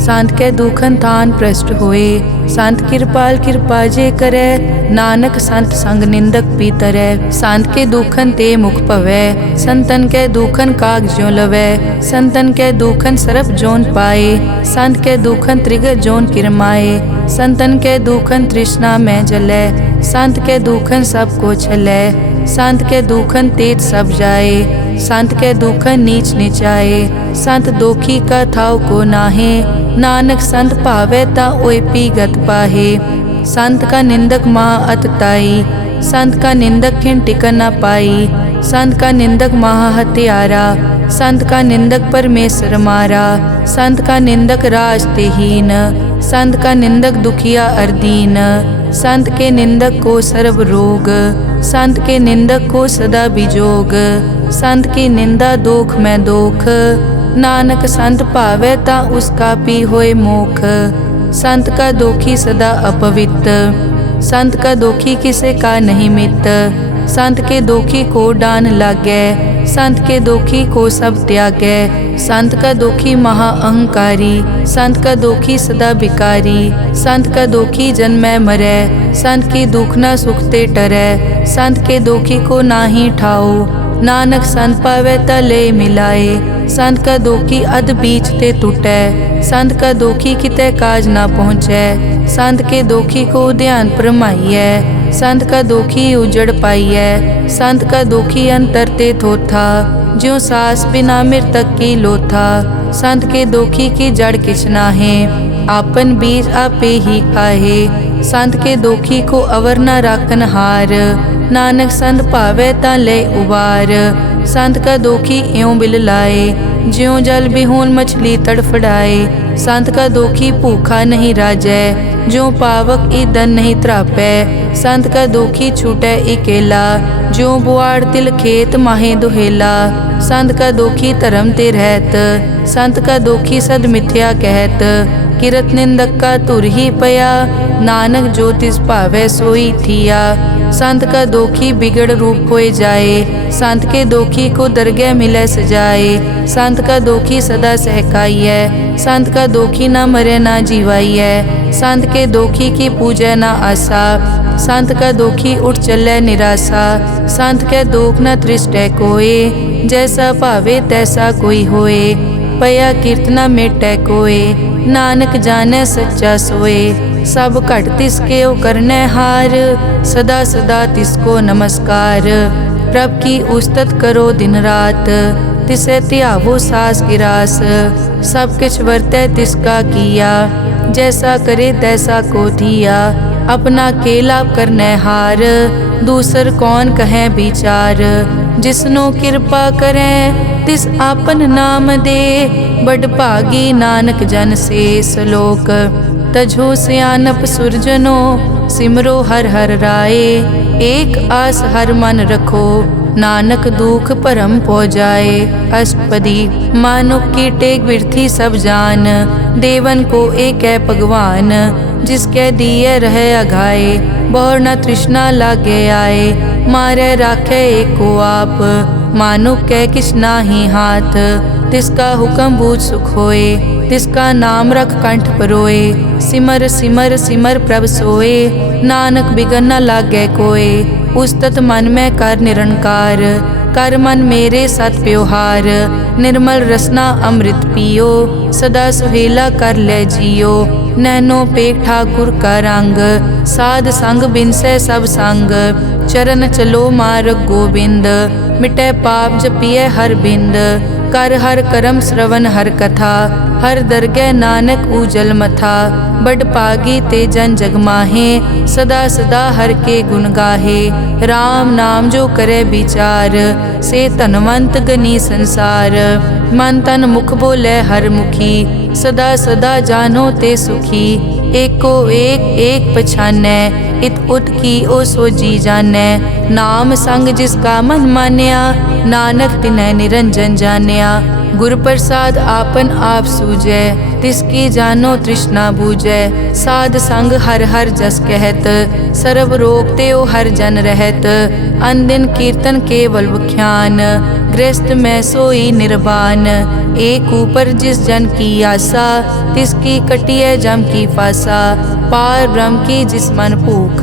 संत के दुखन थान प्रष्ट होए। संत कृपाल कृपा जे करे, नानक संत संग निंदक पीतरै। संत के दुखन ते मुख पवै, संतन के दुखन काग ज्यों लवै। संतन के दुखन सरप जोन पाए, संत के दुखन त्रिगर जोन किरमाए। संतन के दुखन तृष्णा में जलै, संत के दुखन सब को छलै। संत के दुखन तेज सब जाए, संत के दुख नीच निचाए। संत दोखी का थाव को नाहे, नानक संत भावे ता ओए पी गत पाहे। संत का निंदक महा अतताई, संत का निंदक खिन टिकन न पाई। संत का निंदक महा हत्यारा, संत का निंदक परमेश्वर मारा। संत का निंदक राज तेहीन, संत का निंदक दुखिया अर्दीन। संत के निंदक को सर्व रोग, संत के निंदक को सदा बिजोग। संत की निंदा दोख में दोख, नानक संत भावे ता उसका पी होए मोख। संत का दोखी सदा अपवित्र, संत का दोखी किसे का नहीं मित। संत के दोखी को डान लागै, संत के दोखी को सब त्यागै। संत का दोखी महा अहंकारी, संत का दोखी सदा बिकारी। संत का दोखी जन्मै मरै, संत की दुख न सुखते टरै। संत के दोखी को नाही ठाओ, नानक संत पावै ता ले मिलाए। संत का दोखी अध बीच ते टूटै, संत का दोखी कितै काज ना पहुँचै। संत के दोखी को ध्यान परमाइयै, संत का दोखी उजड़ पाइयै। संत का दोखी अंतर ते थोथा, ज्यों सास बिना मृतक की लोथा। संत के दोखी की जड़ किछ नाहे, आपन बीज आपे ही खाहे। संत के दोखी को अवर न राखन हार, नानक संत भावे ता ले उबार। संत का दोखी इयों बिल लाए, ज्यों जल बिहून मछली तड़फड़ाए। संत का दोखी भूखा नहीं राजै, ज्यों पावक ईंधन नहीं त्रापै। संत का दोखी छूटै इकेला, ज्यों बुआड़ तिल खेत माहे दुहेला। संत का दोखी धर्म ते रहत, संत का दोखी सद मिथ्या कहत। किरत निंदक का तुर ही पया, नानक जो तिस भावै सोई थिया। संत का दोखी बिगड़ रूप होए जाए, संत के दोखी को दरगह मिलै सजाए। संत का दोखी सदा सहकाइयै, संत का दोखी ना मरे ना जीवाइयै। संत के दोखी की पूजै ना आसा, संत का दोखी उठ चलै निराशा। संत के दोख न त्रिष्टै कोय, जैसा भावे तैसा कोई होए। पया कीर्तना मेटै कोय, नानक जाने सच्चा सोए। सब घट तिसके ओ करनै हार, सदा सदा तिसको नमस्कार। प्रभ की उस्तत करो दिन रात, तिसे त्यावो सास गिरास। सब किछ वरतै तिसका किया, जैसा करे तैसा को दिया। अपना केला करनै हार, दूसर कौन कहे विचार। जिसनो कृपा करै तिस आपन नाम दे, बड़ भागी नानक जन से सलोक। तजो सियानप सुरजनो, सिमरो हर हर राय। एक आस हर मन रखो, नानक दुख भरम पौ जाए। अष्टपदी मानुक की टेक बिरथी सब जान, देवन को एक है भगवान। जिसके दिए रहे अघाए, बहुर न तृष्णा लागे आए। मारे राखे एको आप, मानुक के किछ नाही हाथ। तिसका हुक्म बूझ सुख होए, तिसका नाम रख कंठ परोए। सिमर सिमर सिमर प्रभ सोए, नानक बिगन न लागे कोय। उस्तत मन में कर निरंकार, कर मन मेरे सत प्योहार। निर्मल रसना अमृत पियो, सदा सुहेला कर ले जियो। नैनो पेख ठाकुर का रंग, साध संग बिनसे सब संग। चरण चलो मार्ग गोबिंद, मिटै पाप जपिए हर बिंद। कर हर करम श्रवण हर कथा, हर दरगह नानक उजल मथा। बड़ पागी ते जन जग माहे, सदा सदा हर के गुण गाहे। राम नाम जो करे विचार, से धनवंत गनी संसार। मन तन मुख बोले हर मुखी, सदा सदा जानो ते सुखी। एको एक एक पछानै, इत उत की ओ सो जी जानै। नाम संग जिसका मन मान्या, नानक तिनै निरंजन जान्या। गुर प्रसाद आपन आप सूझै, तिसकी जानो तृष्णा बूझै। साध संग हर हर जस कहत, सर्व रोग त्यो हर जन रहत। अनदिन कीर्तन केवल बख्यान, गृहस्थ में सोई निर्वाण। एक ऊपर जिस जन की आशा, तिसकी कटिए जम की फासा। पार ब्रह्म की जिस मन भूख,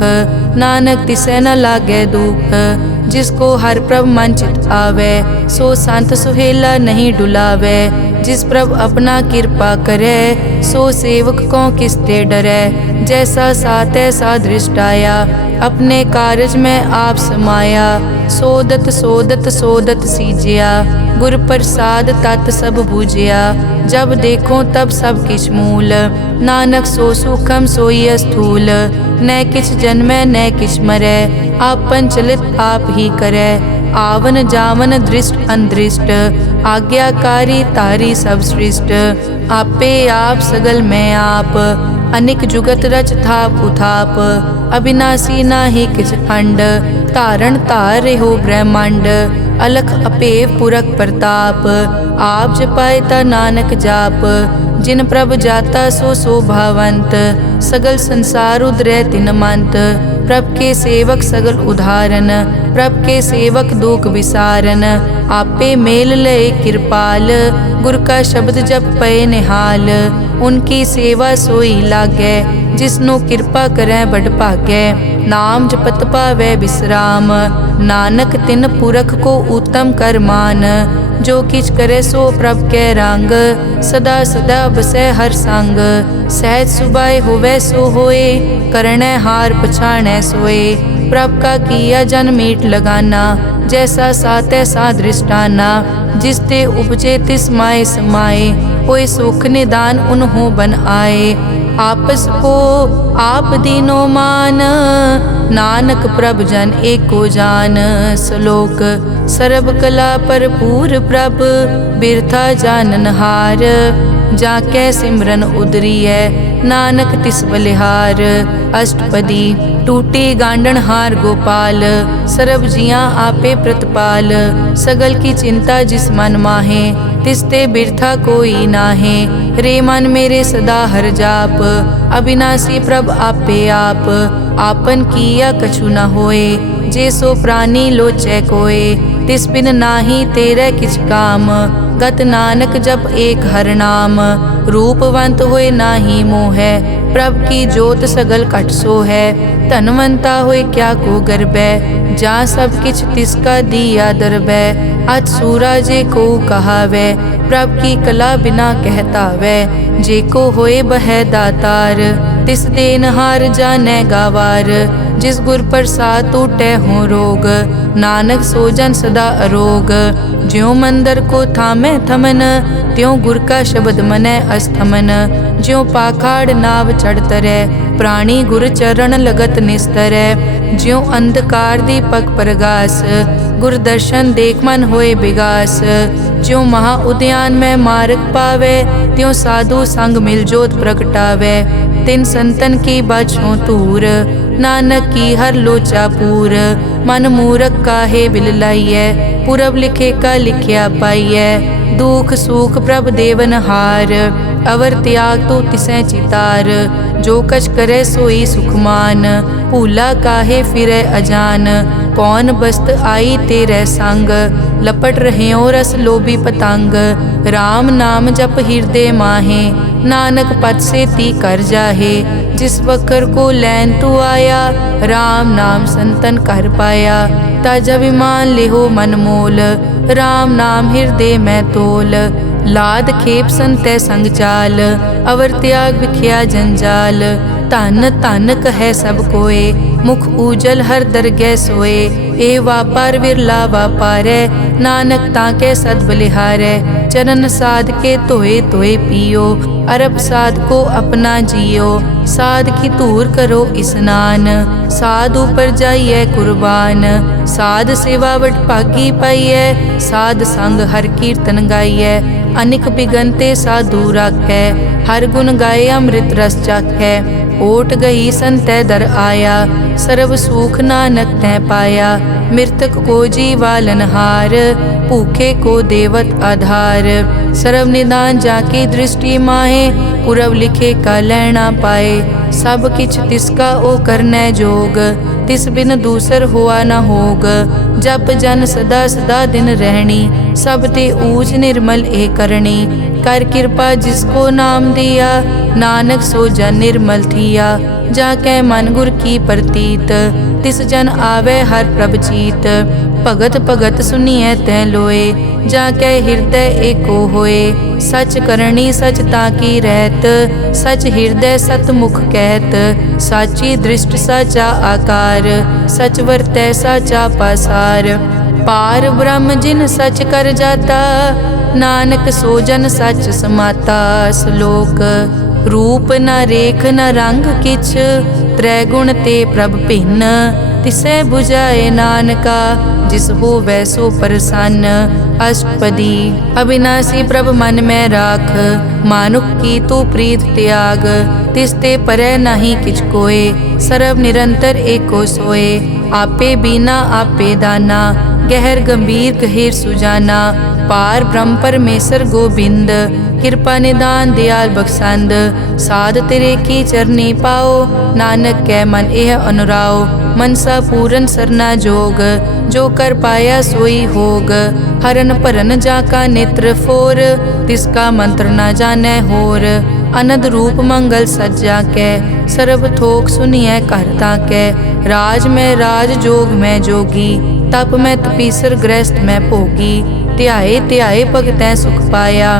नानक तिसे न लागे दुख। जिसको हर प्रभ मन चित आवे, सो संत सुहेला नहीं डुलावे। जिस प्रभ अपना कृपा करे, सो सेवक को किसते डरे। जैसा सात ऐसा दृष्ट आया, अपने कारज में आप समाया। सोदत सोदत सोदत सीजिया, गुर प्रसाद तत् सब बूझिया। जब देखो तब सब किछ मूल, नानक सो सूखम सोई स्थूल। न किछ जन्मै न किछ मरै, आपन चलित आप ही करे। आवन जावन दृष्ट अनदृष्ट, आज्ञाकारी तारी सब सृष्ट। आपे आप सगल में आप, अनिक जुगत रच थाप उथाप। अविनाशी नाही किछ खंड, तारण तार रेहो ब्रह्मांड। अलख अपेव पुरख प्रताप, आप जपाए ता नानक जाप। जिन प्रभ जाता सो शोभावंत, सगल संसार उदरै तिन मंत। प्रभ के सेवक सगल उदाहरण, प्रभ के सेवक दुख विसारन। आपे मेल लय कृपाल, गुर का शब्द जप पए निहाल। उनकी सेवा सोई लागै, जिसनु कृपा करै बड़ भागै। नाम जपत पावै विश्राम, नानक तिन पुरख को उत्तम कर मान। जो किछ करे सो प्रभ कै रंग, सदा सदा बसै हर संग। सहज सुभाए होवै सो होए, करणै हार पछाणै सोए। प्रभ का किया जन मीठ लगाना, जैसा सात ऐसा दृष्टाना। जिस ते उपजे तिस माए समाए, होए सुख निदान उन्हों बन आए। आपस को आप दीनो मान, नानक प्रभ जन एको जान। श्लोक सर्ब कला भरपूर प्रभ, बिरथा जानन हार। जाकै सिमरन उदरियै, नानक तिस बलिहार। अष्टपदी टूटी गांडन हार गोपाल, सर्ब जियां आपे प्रतिपाल। सगल की चिंता जिस मन माहे, तिसते बिरथा कोई नाहे। रे मन मेरे सदा हर जाप, अविनाशी प्रभ आपे आप। आपन किया कछु न होए, जे सो प्राणी लोचै कोय। तिस बिन नाही तेरे किछ काम, गत नानक जप एक हर नाम। रूपवंत होए नाही मोहै, प्रभ की जोत सगल कट सो है। धनवंता होए क्या को गर्बै, जा सब किछ तिसका दिया दरबै। अत सूरा जे को कहावै, प्रभ की कला बिना कहतावै। जे को होए बह दातार, तिस देनहार जानै गावार। जिस गुर प्रसाद टूटै हो रोग, नानक सो जन सदा अरोग। ज्यों मंदिर को थामै थमन, त्यों गुर का शब्द मनै अस्थमन। ज्यों पाखाड़ नाव चढ़ तरै, प्राणी गुर चरण लगत निस्तरै। ज्यों अंधकार दीपक प्रगास, गुर दर्शन देख मन होए विगास। ज्यों महा उद्यान में मार्ग पावै, त्यों साधु संग मिल जोत प्रगटावै। तिन संतन की बाछों तूर, नानक की हर लोचा पूर। मन मूरख काहे बिल लाइयै, पुरब लिखे का लिखिया पाइयै। दुख सुख प्रभ देवन हार, अवर त्याग तो तिसै चितार। जो कछ करे सोई सुखमान, भूला काहे फिरै अजान। कौन बस्त आई तेरे संग, लपट रह्यो रस लोभी पतंग। राम नाम जप हृदय माहे, नानक पद से ती कर जाहे। जिस वकर को लैन तू आया, राम नाम संतन कर पाया। तज अभिमान लेहो मन मोल, राम नाम हृदय में तोल। लाद खेप संतै संग चाल, अवर त्याग बिख्या जंजाल। धन धन कहे सब कोय, मुख उजल हर दरगह सोए। ए वापार विरला वापारै, नानक ताके सद बलिहारै। चरण साध के धोए धोए पियो, अरब साध को अपना जियो। साध की धूर करो स्नान, साध ऊपर जाइए कुर्बान। साध सेवा वट भागी पाइयै, साध संग हर कीर्तन गाइयै। अनिक बिगनते साधु राखै, हर गुण गाए अमृत रस चाखै। ओट गई संतै दर आया, सर्व सुख नानक तै पाया। मृतक को जीवालन हार, भूखे को देवत आधार। सर्व निदान जाकी दृष्टि माहे, पुरब लिखे का लैना पाए। सब किछ तिसका ओ करनै जोग, तिस बिन दूसर हुआ न होग। जप जन सदा सदा दिन रहनी, सब ते ऊज निर्मल ए करनी। कर कृपा जिसको नाम दिया, नानक सो जन निर्मल थिया। जाकै मन गुर की प्रतीत, तिस जन आवे हर प्रभ जीत। भगत भगत सुनिए तै लोए, जाके हृदय एको होए। सच करणी सच ताकी रहत, सच हृदय सतमुख कहत। साची दृष्ट साचा आकार, सच वर्तै साचा पासार। पार ब्रह्म जिन सच कर जाता, नानक सो जन सच समाता। श्लोक रूप न रेख न रंग किछ, त्रैगुण ते प्रभ भिन्न। तिसै बुझाए नानका, जिस हो वैसो प्रसन्न। अष्टपदी अविनाशी प्रभ मन में राख, मानुख की तू प्रीत त्याग। तिसते परै नहीं किछ कोय, सर्व निरंतर एको सोए। आपे बीना आपे दाना, गहर गंभीर गहीर सुजाना। पार ब्रह्म परमेश्वर गोबिंद, कृपा निदान दयाल बख्शंद। साध तेरे की चरनी पाओ, नानक कै मन एह अनुराओ। मनसा पूरन सरना जोग, जो कर पाया सोई होग। हरन भरन जाका नेत्र फोर, तिसका मंत्र न जानै होर। अनद रूप मंगल सज्जा कै, सर्व थोक सुनिए कर ताकै। राज में राज जोग में जोगी, तप में तपीसर गृहस्थ में भोगी। ध्याए ध्याए भगतैं सुख पाया,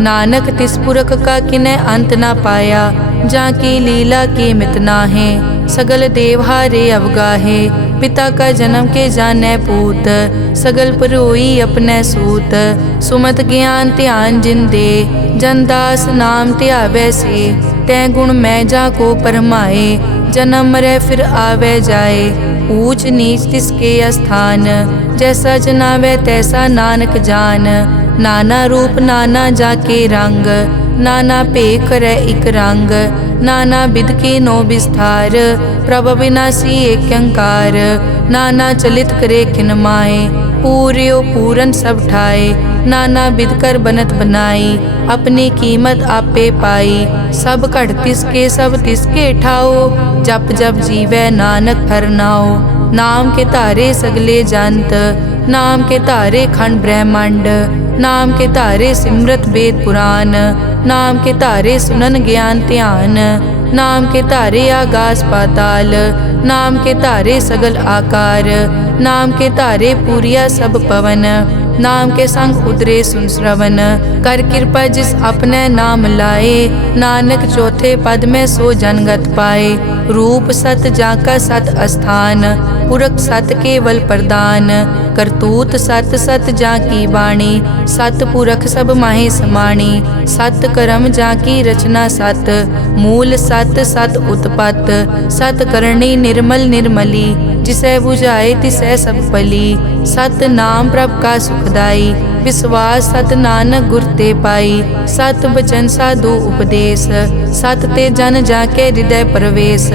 नानक तिस पुरख का किनै अंत ना पाया। जाकी लीला की मित नाहे, सगल देवहारे अवगाहे। पिता का जन्म के जानै पूत, सगल परोई अपने सूत। सुमत ज्ञान ध्यान जिन दे, जनदास नाम ध्यावै से। तै गुण मैं जाको परमाए, जन्म मरै फिर आवे जाए। ऊंच नीच तिसके स्थान, जैसा जनावे तैसा नानक जान। नाना रूप नाना जाके रंग, नाना पे करे इक रंग। नाना बिध के नो विस्तार, प्रभ विनाशी एक अंकार। नाना चलित करे किन माए, पूर्यो पूरन सब ठाए। नाना बिध कर बनत बनाई, अपनी कीमत आपे पाई। सब घट तिसके सब तिसके ठाओ, जप जप जीवै नानक हर नाओ। नाम के तारे सगले जंत, नाम के तारे खंड ब्रह्मांड। नाम के तारे सिमरत वेद पुराण, नाम के तारे सुनन ज्ञान ध्यान। नाम के तारे आकाश पाताल, नाम के तारे सगल आकार। नाम के तारे पूरिया सब पवन, नाम के संग उतरे सुन श्रवण। कर कृपा जिस अपने नाम लाए, नानक चौथे पद में सो जनगत पाए। रूप सत जाका सत अस्थान, पुरख सत केवल प्रदान। करतूत सत सत जाकी वाणी, सत पुरख सब माहे समाणी। सत कर्म जाकी रचना सत, मूल सत सत उत्पत। सत करणी निर्मल निर्मली, जिसे बुझाए तिसै सब पली। सत नाम प्रभ का सुखदाई, विश्वास सत नानक गुर ते पाई। सत बचन साधु उपदेश, सत ते जन जाके हृदय प्रवेश।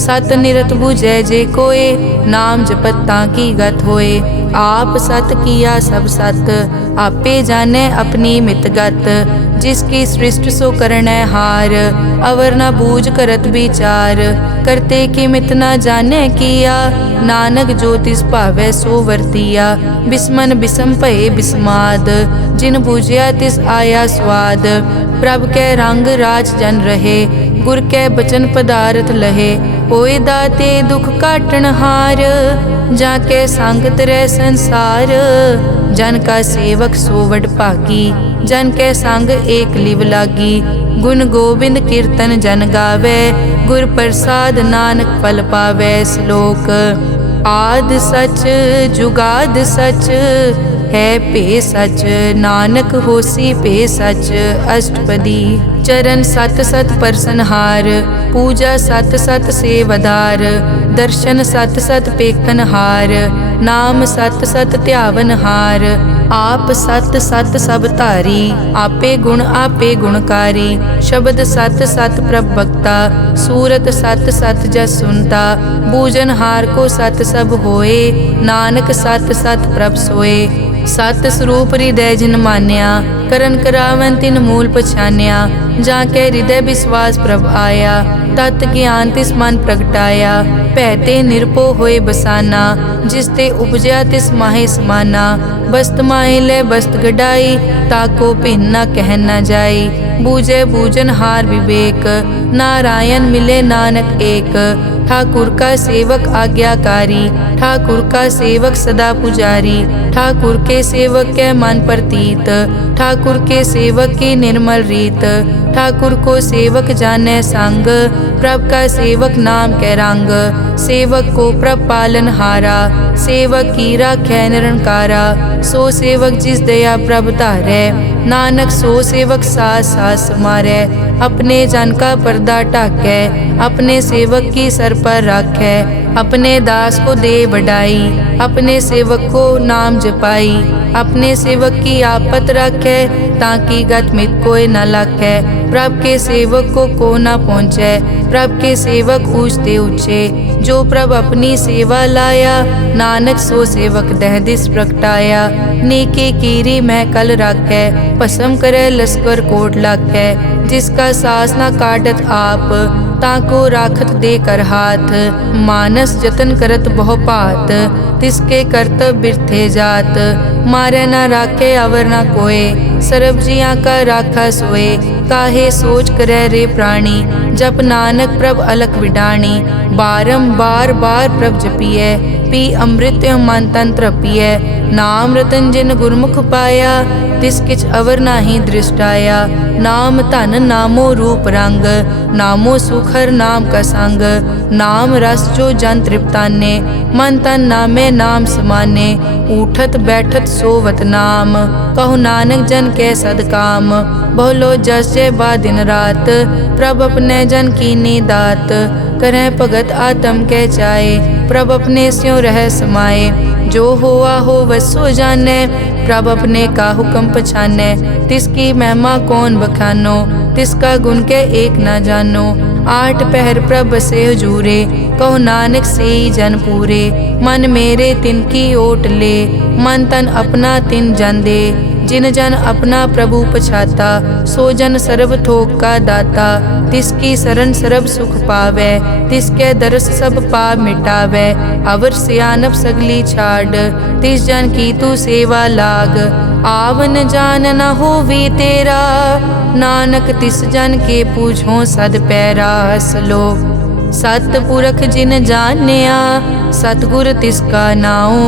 सत निरत बुझै जे कोय, नाम जपत ताकी गत होए। आप सत किया सब सत, आपे जाने अपनी मित गत। जिसकी सृष्टि सो करनै हार, अवर न बूझ करत विचार। करते कि मित न जाने किया, नानक जो तिस भावै सो वर्तिया। बिस्मन बिसम भये बिस्माद, जिन बूझिया तिस आया स्वाद। प्रभ कै रंग राज जन रहे, गुर कै बचन पदारथ लहे। होए दाते दुख काटन हार, जाके संगत रह संसार। जन का सेवक सो वड भागी, जन के संग एक लिव लागी। गुण गोबिंद कीर्तन जन गावे, गुर प्रसाद नानक फल पावे। श्लोक आद सच जुगाद सच, है पे सच नानक होसी पे सच। अष्टपदी चरण सत सत परसनहार, पूजा सत सत सेवदार। दर्शन सत सत पेखनहार, नाम सत सत ध्यावनहार। आप सत सत सब धारी, आपे गुण आपे गुणकारी। शब्द सत सत प्रभ भक्ता, सूरत सत सत जस सुनता। बूझनहार को सत सब होए, नानक सत सत प्रभ सोए। सत स्वरूप हृदय जिन मान्या, करन करावन तिन मूल पछान्या। जाके हृदय विश्वास प्रभ आया, तत् ज्ञान तिस मन प्रगटाया। भैते निरपो होए बसाना, जिसते उपजया तिस माहे समाना। बस्त माहे ले बस्त गडाई, ताको भिन्न न कह न जाई। बूझे बूझन हार विवेक, नारायण मिले नानक एक। ठाकुर का सेवक आज्ञाकारी, ठाकुर का सेवक सदा पुजारी, ठाकुर के सेवक के मन प्रतीत, ठाकुर के सेवक की निर्मल रीत, ठाकुर को सेवक जाने संग, प्रभ का सेवक नाम के रंग, सेवक को प्रभ पालन हारा, सेवक की राखै निरंकारा, सो सेवक जिस दया प्रभ धारै, नानक सो सेवक सास सास मारै, अपने जन का पर्दा ढाकै, अपने सेवक की सर पर राखै, अपने दास को दे बढ़ाई, अपने सेवक को नाम जपाई, अपने सेवक की आपत रखै, ताकि गत मित कोई न लखै, प्रभ के सेवक को न पहुँचै, प्रभ के सेवक ऊंचते ऊंचे, जो प्रभ अपनी सेवा लाया, नानक सो सेवक दह दिस प्रगटाया, नेके कीरी महकल राखै, भस्म करे लश्कर कोट लाखै, जिसका सास न काटत आप, ताको राखत दे कर हाथ, मानस जतन करत बहु पात, तिसके करतब बिरथे जात, मारे न राखे अवर न कोय, सर्ब जियां का राखा सोए, काहे सोच करे रे प्राणी, जप नानक प्रभ अलख विडाणी, बारंबार बार प्रभ जपिए, पी अमृत मन तन तृपिए, नाम रतन जिन गुरमुख पाया, तिस किछ अवर नाही दृष्टाया, नाम धन नामो रूप रंग, नामो सुखर नाम का संग, नाम रस जो जन तृप्ताने, मन तन नामे नाम समाने, उठत बैठत सोवत नाम, कहु नानक जन के सदकाम, बहुलो जस जय बा दिन रात, प्रभ अपने जन कीनी दात, करें भगत आत्म के चाए, प्रभ अपने स्यों रह समाए, जो होआ हो वसो जाने, प्रभ अपने का हुक्म पछाने, तिसकी महिमा कौन बखानो, तिसका गुण के एक न जानो, आठ पहर प्रभ से हजूरे, कहो नानक से ही जन पूरे, मन मेरे तिनकी ओट ले, मन तन अपना तिन जन दे, जिन जन अपना प्रभु पछाता, सो जन सर्व थोक का दाता, तिसकी शरण सर्व सुख पावे, तिसके दरस सब पाप मिटावे, अवर सियानप सगली छाड़, तिस जन की तू सेवा लाग, आवन जान न होवी तेरा, नानक तिस जन के पूछो सद पैरा, सलोक सतपुरख जिन जानिया, सतगुर तिसका नाओ,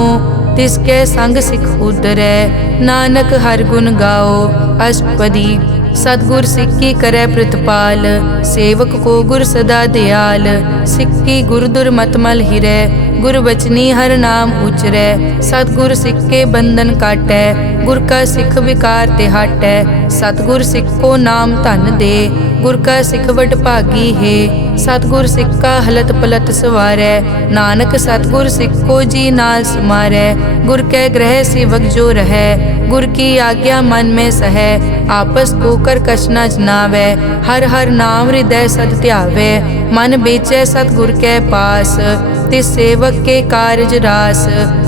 तिसके संग सिख उतरै, नानक हर गुण गाओ, अष्टपदी सतगुर सिक्की करे प्रतिपाल, सेवक को गुर सदा दयाल, सिक्की गुर दुर्मतमल हिरै, गुर बचनी हर नाम उचरै, सतगुर सिक्के बंधन काटै, गुर का सिख विकार ते हटै, सतगुर सिख को नाम धन दे, गुर का सिख वड भागी है, सतगुर सिख का हलत पलत सवारै, नानक सतगुर सिख को जी नाल समारै, गुर के ग्रह सेवक जो रहै, गुर की आज्ञा मन में सहै, आपस को कर कछ न जनावै, हर हर नाम हृदय सद ध्यावै, मन बेचै सतगुर के पास, तिस सेवक के कारज रास,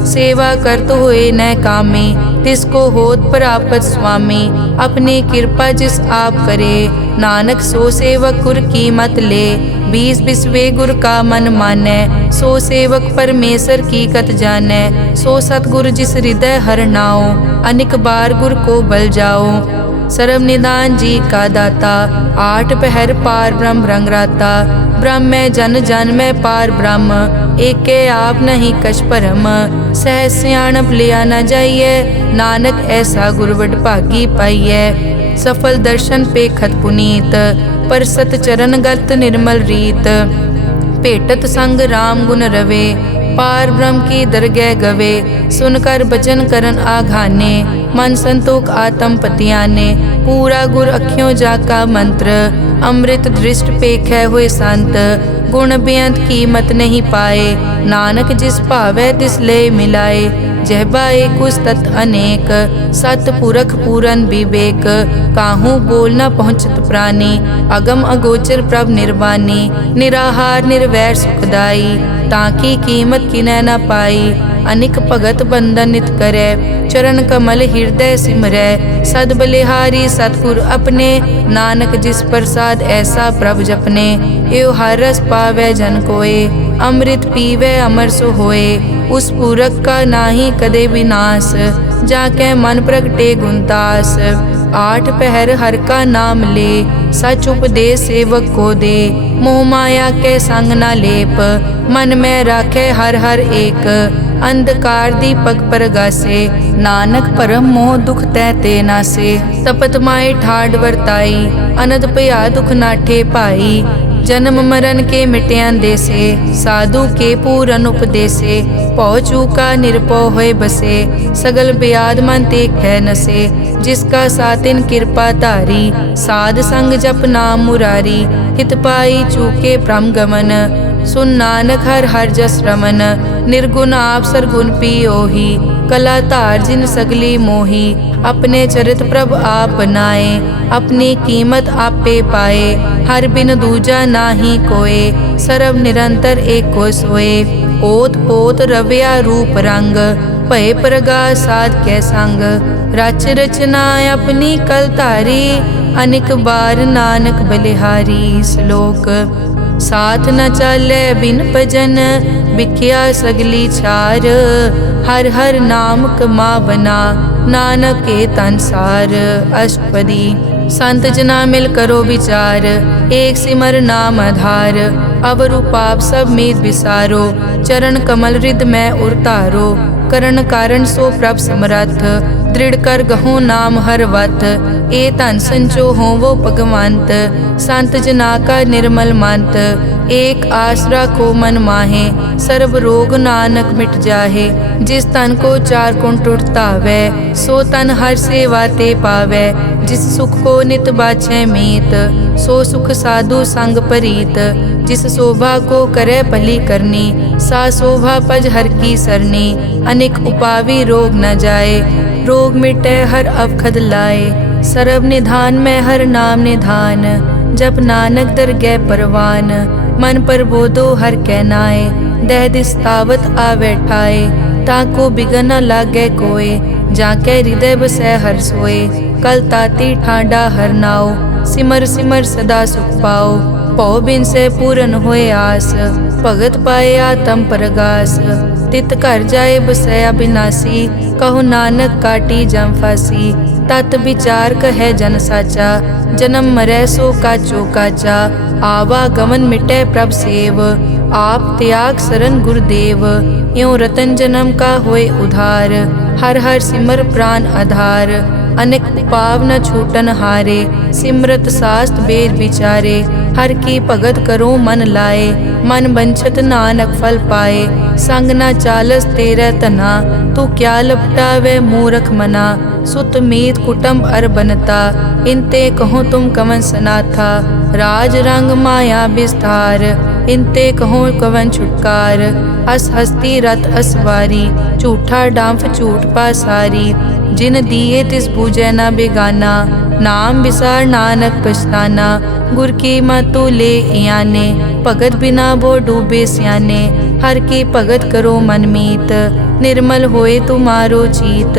सेवा करत होए न कामी, तिसको होत प्रापत स्वामी, अपनी कृपा जिस आप करे, नानक सो सेवक गुर की मत ले, बीस बिसवे गुर का मन मानै, सो सेवक परमेश्वर की कत जानै, सो सतगुर जिस हृदय हर नाओ, अनिक बार गुर को बल जाओ, सर्व निदान जी का दाता, आठ पहर पार ब्रह्म रंगराता, ब्रह्म में जन जन में पार ब्रह्म, एके आप नहीं कछ परम, सहज सियाणप लिया न जाइए, नानक ऐसा गुरवड भागी पाइए, सफल दर्शन पे खत पुनीत, पर सत चरण गत निर्मल रीत, भेटत संग राम गुण रवे, पार ब्रह्म की दरगह गवे, सुनकर बचन करन आघाने, मन संतोख आत्म पतियाने, पूरा गुर अखियों जाका मंत्र, अमृत दृष्ट पेखै हुए संत, गुण बेअंत कीमत नहीं पाए, नानक जिस भावै तिस ले मिलाए, जहबा एक उस तत् अनेक, सत पुरख पूरन विवेक, काहू बोल न पहुँचत प्राणी, अगम अगोचर प्रभ निर्वाणी, निराहार निर्वैर सुखदाई, ताकी कीमत किनै न पाई, अनिक भगत बंधन नित करै, चरण कमल हृदय सिमरै, सद बलिहारी सतगुर अपने, नानक जिस प्रसाद ऐसा प्रभ जपने, एव हर रस पावै जन कोय, अमृत पीवै अमर सो होए, उस पूरक का नाही कदे विनाश, जाके मन प्रगटे गुणतास, आठ पहर हर का नाम ले, सच उपदेश सेवक को दे, मोह माया के संग न लेप, मन में राखे हर हर एक। अंधकार दीपक परगासे, नानक परम मोह दुख तैते नासे। तपत माए ठाड वर्ताई, अनद पया दुख नाठे पाई। जन्म मरण के मिट्यान देसे, साधु के पूरन उपदेसे। पौ चूका निरपौ होए बसे, सगल ब्याद मन ते कै नसे। जिसका सातिन कृपा धारी, साध संग जप नाम मुरारी। हित पाई चूके भ्रम गमन, सुन नानक हर हर जस रमन। निर्गुण आप सरगुण पियोही, कला धार जिन सगली मोही। अपने चरित प्रभ आप बनाए, अपनी कीमत आपे पाए। हर बिन दूजा नाही कोय, सरब निरंतर एको सोए। ओत पोत रव्या रूप रंग, भय प्रगास साध कै संग। रच रचना अपनी कल धारी, अनेक बार नानक बलिहारी। श्लोक साथ न चाले बिन भजन, बिख्या सगली छार। हर हर नाम कमावना, नानक के तनसार। अष्टपदी संत जना मिल करो विचार, एक सिमर नाम आधार। अवरु पाप सब मीत विसारो, चरण कमल हृद में उरतारो। करण कारण सो प्रभ समरथ, दृढ़ कर गहो नाम हर वत। ए धन संचो हो वो भगवंत, संत जना का निर्मल मंत। एक आसरा को मन माहे, सर्व रोग नानक मिट जाहे। जिस तन को चार गुण टुटतावै, सो तन हर सेवा ते पावै। जिस सुख को नित बाछै मीत, सो सुख साधु संग परीत। जिस शोभा को करे भली करनी, सा शोभा पज हर की सरनी। अनेक उपावी रोग न जाए, रोग मिटे हर अवखद लाए। सर्व निधान में हर नाम निधान, जप नानक दरगह परवान। मन पर बोधो हर कै नाए, दह दिस तावत आवे ठाए। ताको बिगन न लागे कोय, जाके हृदय बसै हर सोए। कल ताती ठांडा हर नाओ, सिमर सिमर सदा सुख पाओ। पौ बिन से पूरन होए आस, भगत पाए आत्म परगास। तित घर जाए बसै अविनाशी, कहो नानक काटी जम फासी। तत विचार कहे जन साचा, जन्म मरै सो काचो काचा। आवागमन मिटै प्रभ सेव, आप त्याग शरण गुरुदेव। यों रतन जन्म का होए उधार, हर हर सिमर प्राण आधार। अनेक उपाव न छूटन हारे, सिमरत शास्त्र वेद विचारे। हर की भगत करो मन लाए, मन बंछत नानक फल पाए। संग न चालस तेरे तना, तू क्या लपटावे मूरख मना। सुत मीत कुटुंब अर बनता, इनते कहो तुम कवन सनाथा। राज रंग माया विस्तार, इनते कहो कवन छुटकार। अस हस्ती रथ असवारी, झूठा डांफ झूठ पासारी। जिन दिए तिस पूजै न बेगाना, नाम विसार नानक पछताना। गुर की मतु ले इयाने, भगत बिना वो डूबे स्याने। हर की भगत करो मन मीत, निर्मल होए तुम्हारो चीत।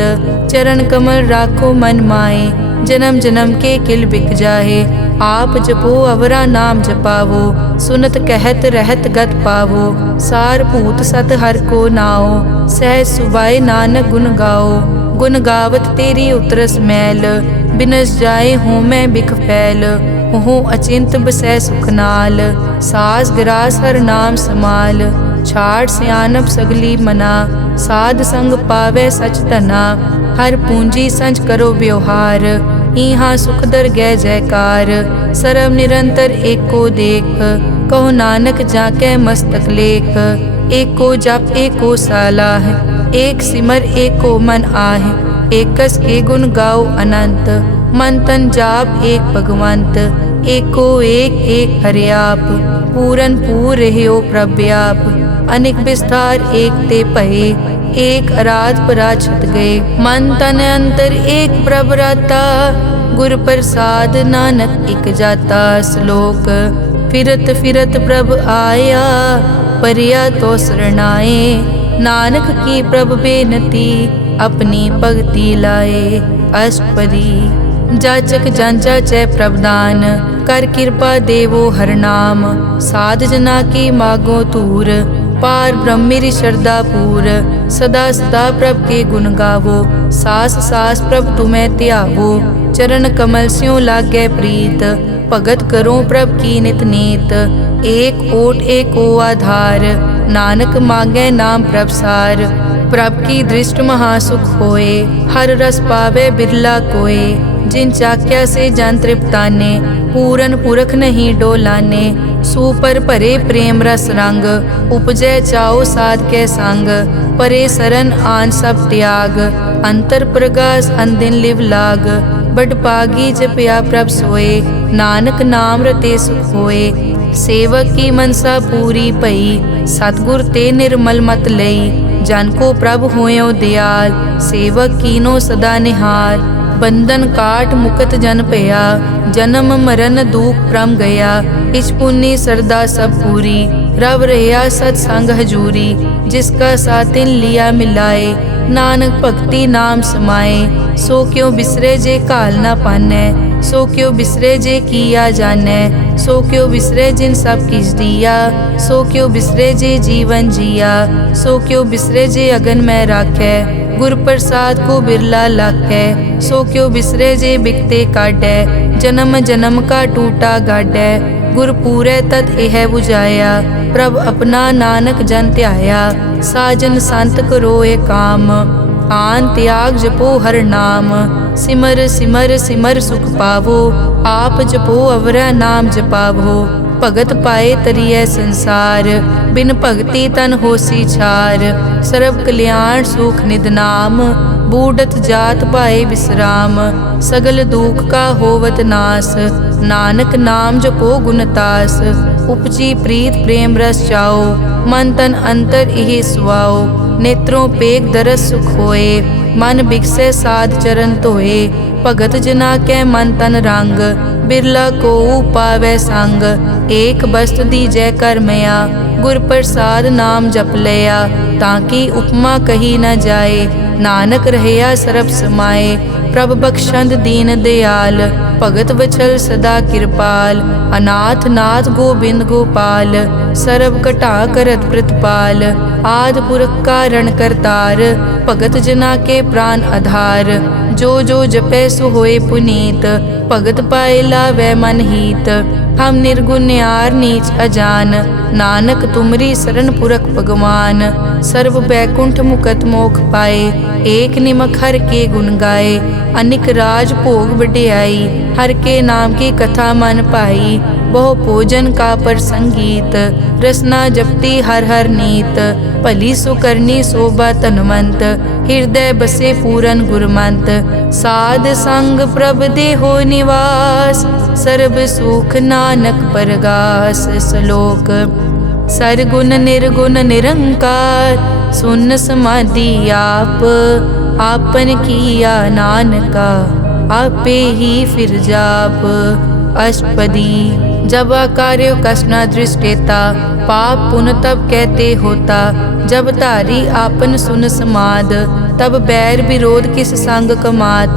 चरण कमल राखो मन माए, जन्म जन्म के किल बिक जाहे। आप जपो अवरा नाम जपावो, सुनत कहत रहत गत पावो। सार भूत सत हर को नाओ, सहज सुभाए नानक गुण गाओ। गुण गावत तेरी उतरस मैल, बिनस जाए हूँ मैं बिख फैल। हूँ अचिंत बसै सुख नाल, सास गिरास हर नाम समाल। छाड़ सियानप सगली मना, साध संग पावे सच तना। हर पूंजी संच करो व्यवहार, इहाँ सुख दर गै जयकार। सरब निरंतर एको देख, कहो नानक जाके मस्तक लेख। एको जप एको सालाह, एक सिमर एको मन आह। एकस के गुण गाओ अनंत, मन तन जाप एक भगवंत। एको एक एक हरियाप, पूरन पूर रहियो प्रव्याप। अनेक विस्तार एक ते पहे, एक अराध पराछत गए। मन तन अंतर एक प्रभ राता, गुर प्रसाद नानक इक जाता। श्लोक फिरत फिरत प्रभ आया, परिया तो शरणाए। नानक की प्रभ बेनती, अपनी भगति लाए। अष्टपदी जाचक जांचा चै प्रभदान, कर कृपा देवो हर नाम। साध जना की मागो तूर, पार ब्रह्मेरी श्रद्धा पूर। सदा सदा प्रभ के गुण गावो, सास सास प्रभ तुम्हें त्यावो। चरण कमल स्यों लागे प्रीत, भगत करो प्रभ की नित नीत। एक ओट एको आधार, नानक मांगे नाम प्रभ सार। प्रभ की दृष्ट महासुख होए, हर रस पावे बिरला कोय। जिन चाक्या से जन तृप्ताने, पूरन पुरख नहीं डोलाने। सुपर भरे प्रेम रस रंग, उपजै चाओ साध के संग। परे सरन आन सब त्याग, अंतर प्रगास अनदिन लिव लाग। बड़ पागी जपया प्रभ सोए, नानक नाम रते सुख होए। सेवक की मनसा पूरी पई, सतगुर ते निर्मल मत लई। जन को प्रभ होयो दयाल, सेवक कीनो सदा निहाल। बंधन काट मुकत जन पया, जन्म मरण दुख प्रम गया। इच पुन्नी सरदा सब पूरी, रव रहा सत्संग हजूरी। जिसका सातिन लिया मिलाए, नानक भक्ति नाम समाए। सो क्यों बिसरे जे काल ना पानै, सो क्यों बिसरे जे किया जानै। सो क्यों बिसरे जिन सब किस दिया, सो क्यों बिसरे जे जीवन जिया। सो क्यों बिसरे जे अगन में राखै, गुर प्रसाद को बिरला लाखै। सो क्यों बिसरे जे बिकते काटै, जन्म जन्म का टूटा गाडै। गुर पूरे तत एह बुझाया, प्रभ अपना नानक जन ध्याया। साजन संत करो ए काम, आन त्याग जपो हर नाम। सिमर सिमर सिमर सुख पावो, आप जपो अवरा नाम जपावो। भगत पाए तरिए संसार, बिन भगति तन होसी छार। सर्व कल्याण सुख निद नाम, बूढ़त जात पाए विश्राम। सगल दुख का होवत नास, नानक नाम जपो गुणतास। उपजी प्रीत प्रेम रस चाओ, मन तन अंतर इह सुआओ। नेत्रों पेग दरस सुख होए, मन बिकसे साध चरण धोए। भगत जना कै मन तन रंग, बिरला को पावै संग। एक बस्त दीजै कर मया, गुर प्रसाद नाम जप लिया। ताकि उपमा कही न जाए, नानक रहया सरब समाए। प्रभ बख्शंद दीन दयाल, भगत वचल सदा कृपाल। अनाथ नाथ गोबिंद गोपाल, सरब कटा करत प्रतिपाल। आद पुरख कारण करतार, भगत जना के प्राण आधार। जो जो जपै सो होए पुनीत, भगत पाए लावै मन हीत। हम निर्गुण न्यार नीच अजान, नानक तुमरी शरण पुरख भगवान। सर्व बैकुंठ मुकत मोख पाए, एक निमक हर के गुण गाए। अनिक राज भोग वड्याई, हर के नाम की कथा मन पाई। बहु भोजन का पर संगीत, रसना जपती हर हर नीत। भली सुकरनी शोभा तनवंत, हृदय बसे पूरन गुरमंत। साध संग प्रभ देहो निवास, सर्ब सुख नानक परगास। श्लोक सरगुण निर्गुण निरंकार, सुन समाधि आप। आपन किया नानका, आपे ही फिर जाप। अष्टपदी जब कार्यो कसना दृष्टेता, पाप पुन तब कहते होता। जब धारी आपन सुन समाद, तब बैर विरोध किस संग कमात।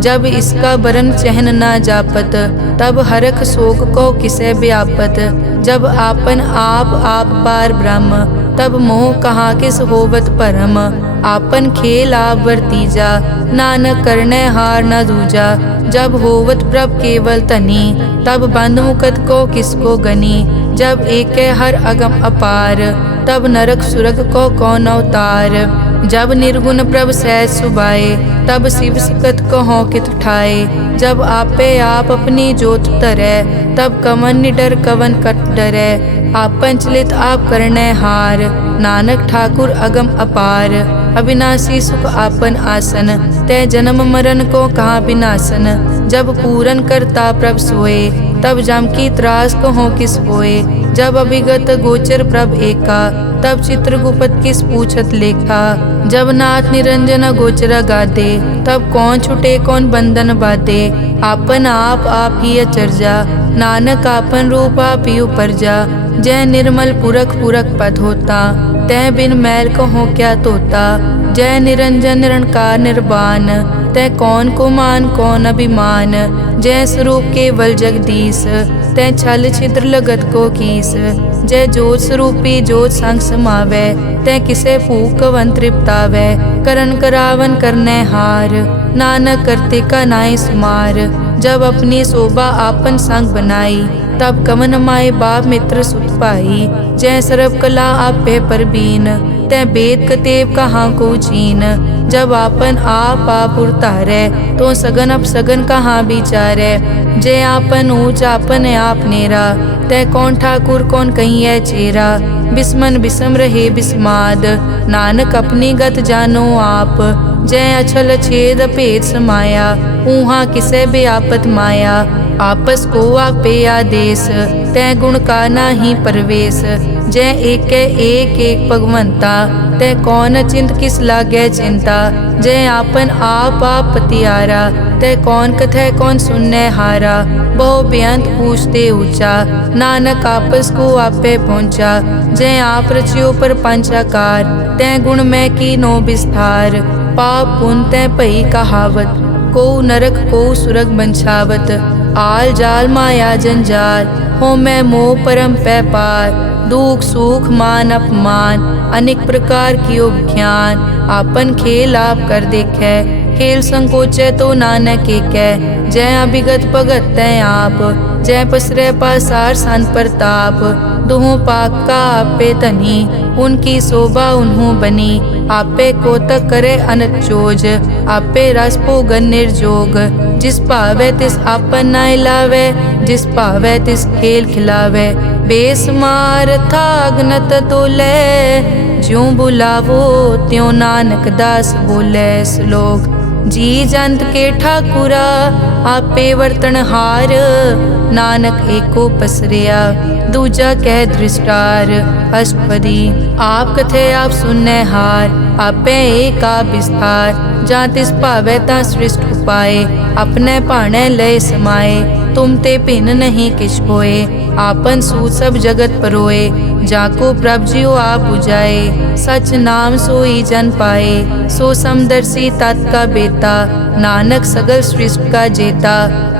जब इसका बरन चहन ना जापत, तब हरख शोक को किसे व्यापत। जब आपन आप पार ब्रह्म, तब मोह कहाँ किस होवत परम। आपन खेल आप वर्तीजा, नानक करने हार न दूजा। जब होवत प्रभ केवल तनी, तब बंद मुकत को किसको गनी। जब एक हर अगम अपार, तब नरक सुरग को कौन अवतार। जब निर्गुण प्रभ सहज सुबाए, तब शिव सकत कहो कित ठाए। जब आपे आप अपनी जोत तरै, तब कवन निडर कवन कट डरै। आपन चलित आप करने हार, नानक ठाकुर अगम अपार। अविनाशी सुख आपन आसन, तै जन्म मरण को कहाँ विनाशन। जब पूरन करता प्रभ सोए, तब जम की त्रास कहो किस होए। जब अभिगत गोचर प्रभ एका, तब चित्रगुप्त किस पूछत लेखा। जब नाथ निरंजन गोचर गादे, तब कौन छुटे कौन बंधन बाधे। आपन आप ही अचरजा, नानक आपन रूप आप ही उपरजा। जय निर्मल पुरख पुरख पद होता, तै बिन मैल कहो क्या तोता। जय निरंजन निरंकार निर्वाण, तै कौन को मान कौन अभिमान। जय स्वरूप केवल जगदीश, तै छल छिद्र लगत को कीस। जय जोत स्वरूपी जोत संग समावै, तै किसे भूख कवन तृप्तावै। करन करावन करने हार, नानक करते का नाई सुमार। जब अपनी शोभा आपन संग बनाई, तब कवन माए बाप मित्र सुत पाई। जय सर्व कला आपे परबीन, तै वेद कतेव कहाँ को चीन। जब आपन आप उतारै, तो सगन अपसगन कहाँ विचारै। जय आपन ऊंच आपन आप नेरा, तै कौन ठाकुर कौन कहिए चेरा। बिस्मन बिसम रहे बिस्माद, नानक अपनी गत जानो आप। जय अछल छेद भेद समाया, ऊहा किसे बेआपत माया। आपस को आपे आदेश, तै गुण का नाही परवेश। जय एक भगवंता, तै कौन चिंत किस लागे चिंता। जय आपन आप पतियारा, तै कौन कथै कौन सुनने हारा। बहु बेअंत पूछते ऊंचा, नानक आपस को आपे पहुँचा। जय आप रचियो पर पंचाकार, तै गुण में कीनो विस्तार। पाप पुन तै भई कहावत, को नरक को सुरग बंछावत। आल जाल माया जंजाल, हो मैं मोह परम पै पार। दुख सुख मान अपमान, अनेक प्रकार कियो विख्यान। आपन खेल आप कर देखे, खेल संकोचे तो नानक एकै। जय अभिगत भगत तै आप, जय पसरे पासार संत प्रताप। दुहों पाक का आपे धनी, उनकी शोभा उन्हों बनी। आपे कोतक करे अनत चोज, आपे रस भोगन निर्जोग। जिस भावे तिस आपन नाय लावे, जिस भावे तिस खेल खिलावे। बेसमार था अगनत तोले, ज्यों बुलावो त्यों नानक दास बोले। श्लोक। जी जंत के ठाकुरा, आपे वर्तनहार। नानक एको पसरिया, दूजा कह दृष्टार। अष्टपदी। आप कथे आप सुनने हार, आपे एक आप विस्तार। जा तिस भावे ता सृष्ट उपाय, अपने भाणे लय समाए। तुम ते भिन्न नहीं किछ होए, आपन सूत सब जगत परोए। जाको प्रभ जियो आप बुझाए, सच नाम सोई जन पाए। सो समदर्शी तत् का बेता, नानक सगल सृष्टि का जेता।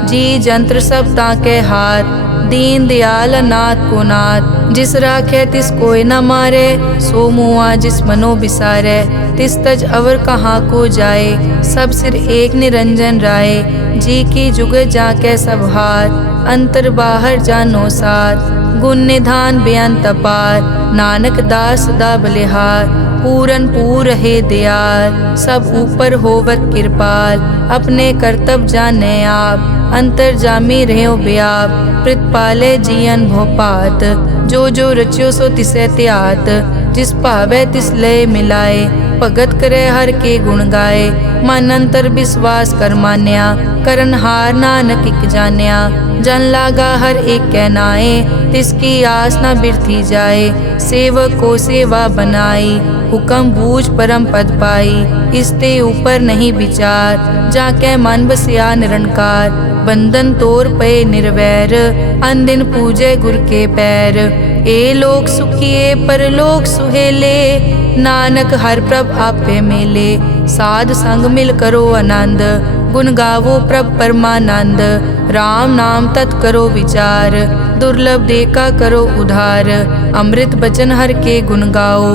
जी जंत्र सब ताके हाथ, दीन दयाल नाथ को नाथ। जिस राखे तिस कोई न मारे, सो मुआ जिस मनो बिसारे। तिस तज अवर कहाँ को जाए, सब सिर एक निरंजन राय। जी की जुग जाके सब हाथ, अंतर बाहर जानो साथ। गुण निधान बेअंत अपार, नानक दास सदा बलिहार। पूरन पूर रहे दयाल, सब ऊपर होवत कृपाल। अपने कर्तव्य जाने आप, अंतर जामी रहो व्याप। प्रतिपाले जियन भोपात, जो जो रच्यो सो तिसे त्यात। जिस भावे तिस लय मिलाए, भगत करे हर के गुण गाए। मन अंतर विश्वास कर मान्या, करन हार नानक इक जान्या। जन लागा हर एक कै नाए, तिसकी आस न बिरथी जाए। सेवक को सेवा बनाई, हुक्म बूझ परम पद पाई। इसते ऊपर नहीं विचार, जाके मन बसिया निरंकार। बंधन तोर पे निर्वैर, अन दिन पूजे गुर के पैर। ए लोक सुखिए परलोक सुहेले, नानक हर प्रभ आपे मेले। साध संग मिल करो आनंद, गुण गावो प्रभ परमानंद। राम नाम तत् करो विचार, दुर्लभ देखा करो उधार। अमृत बचन हर के गुण गाओ,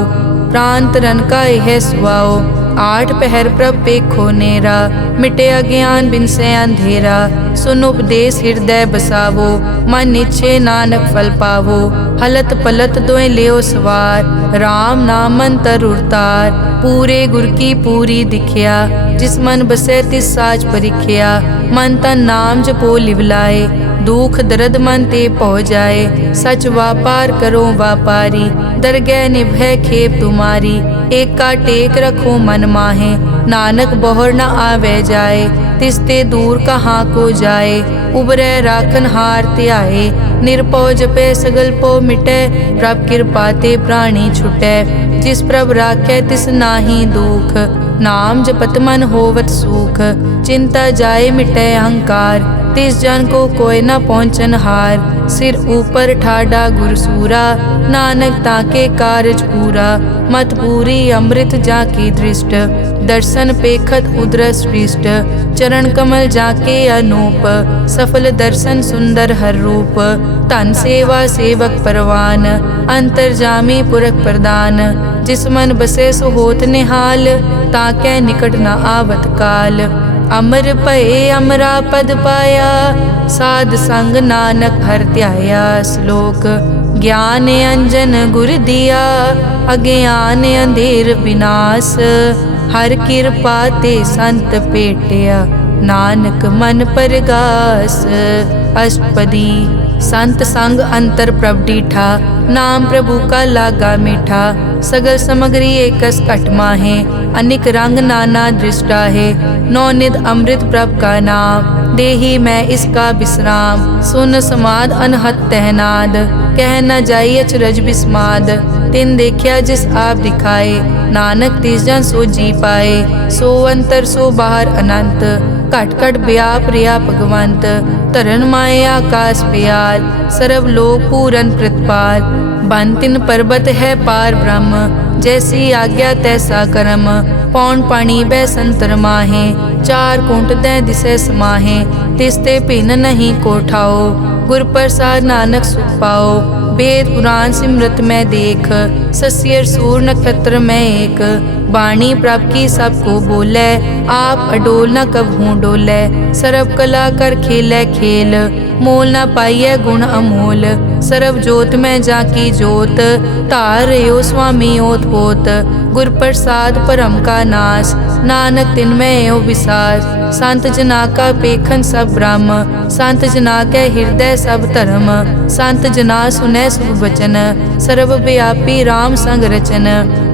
प्राण तरन का यह सुआओ। आठ पहर प्रभ पेखो नेरा, मिटे अज्ञान बिन से अंधेरा। सुन उपदेश हृदय बसावो, मन इच्छे नानक फल पावो। हलत पलत दोए लियो सवार, राम नाम मंतर उरतार। पूरे गुर की पूरी दिखिया, जिस मन बसे तिस साच परिख्या। मन तन नाम जपो लिवलाए, दुख दर्द मन ते पौ जाए। सच व्यापार करो व्यापारी, दरगह निभै खेप तुम्हारी। एका टेक रखो मन माहे, नानक बहुर न आवे जाए। तिसते दूर कहाँ को जाए, उबरै राखन हार त्याए। निरपौ जपे सगल पो मिटै, प्रभ कृपा ते प्राणी छुटै। जिस प्रभ राखै तिस नाही दुख, नाम जपत मन होवत सुख। चिंता जाए मिटै अहंकार, तिस जन को कोय न पहुँचन हार। सिर ऊपर ठाडा गुरसूरा, नानक ताके कारज पूरा। मत पूरी अमृत जाकी दृष्ट, दर्शन पेखत उदरस पृष्ठ। चरण कमल जाके अनूप, सफल दर्शन सुंदर हर रूप। धन सेवा सेवक परवान, अंतर्जामी पुरख प्रदान। जिस मन बसे सो होत निहाल, ताकै निकट न आवत काल। अमर भये अमरा पद पाया, साध संग नानक हर ध्याया। श्लोक ज्ञान अंजन गुर दिया, अज्ञान अंधेर विनाश। हर कृपा ते संत पेटिया, नानक मन परगास। अष्टपदी संत संग अंतर प्रभ डीठा, नाम प्रभु का लागा मीठा। सगल समग्री एकस घट माहे, अनिक रंग नाना दृष्टा है। नौनिध अमृत प्रभ का नाम, देही मैं इसका विश्राम। सुन समाद अनहत तहनाद, कह न जाई अचरज बिस्माद। तिन देखिया जिस आप दिखाए, नानक तिस जन सो जी पाए। सो अंतर सो बाहर अनंत, घट घट व्याप रिया भगवंत। धरन माए आकाश प्यार, सर्व लोक पूरन प्रतिपाल। बन तिन पर्वत है पार ब्रह्म, जैसी आज्ञा तैसा कर्म। पौन पानी बै संतर माहे, चार कुंट दै दिसे समाहे। तिसते भिन्न नहीं को ठाओ, गुर प्रसाद नानक सुख पाओ। वेद पुराण सिमरत में देख, सस्यर सूर नक्षत्र में एक। वाणी प्रभ की सबको बोले, आप अडोल न कबहूँ डोले। सर्व कला कर खेले खेल, मोल न पाइये गुण अमोल। सर्व जोत में जाकी जोत, तार रयो स्वामी ओत पोत। गुर प्रसाद परम का नाश, नानक तिन में एव विसास। संत जना का पेखन सब ब्रह्म, संत जना के हृदय सब धर्म। संत जना सुनै शुभ वचन, सर्व व्यापी राम संग रचन।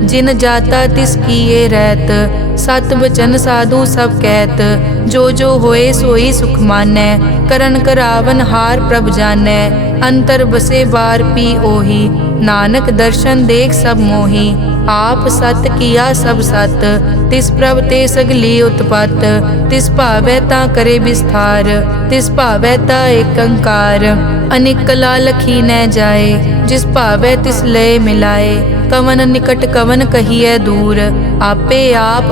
जिन जाता तिस किए रहत, सत वचन साधु सब कहत। जो जो होए सोई सुख मानै, करन करावन हार प्रभ जानै। अंतर बसे बार पी ओही, नानक दर्शन देख सब मोही। आप सत किया सब सत, तिस प्रभ ते सगली उत्पत। तिस भावै ता करे विस्तार, तिस भावै ता एक अंकार। अनेक कला लखी न जाए, जिस भावै तिस लय मिलाए। कवन निकट कवन कहिए दूर, आपे आप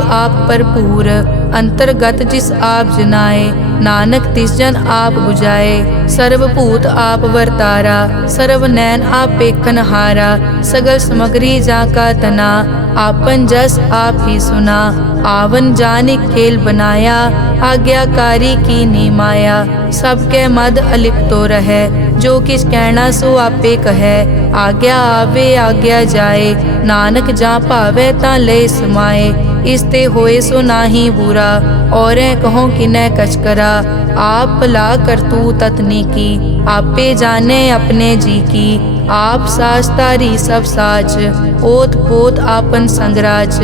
भरपूर। अंतर्गत जिस आप जनाए, नानक तिस जन आप बुझाए। सर्व भूत आप वर्तारा, सर्व नैन आप पेखन हारा। सगल समग्री जाका तना, आपन जस आप ही सुना। आवन जानिक खेल बनाया, आज्ञाकारी की नी माया। सबके मद अलिप्तो रहे, जो किस कहना सो आपे कहे। आज्ञा आवे आज्ञा जाए, नानक जा भावे ता ले समाए। इसते होए सो नाही बुरा, औरें कहो किनै कछ करा। आप भला करतू ततनी की, आपे जाने अपने जी की। आप साच तारी सब साच, ओत पोत आपन संगराज।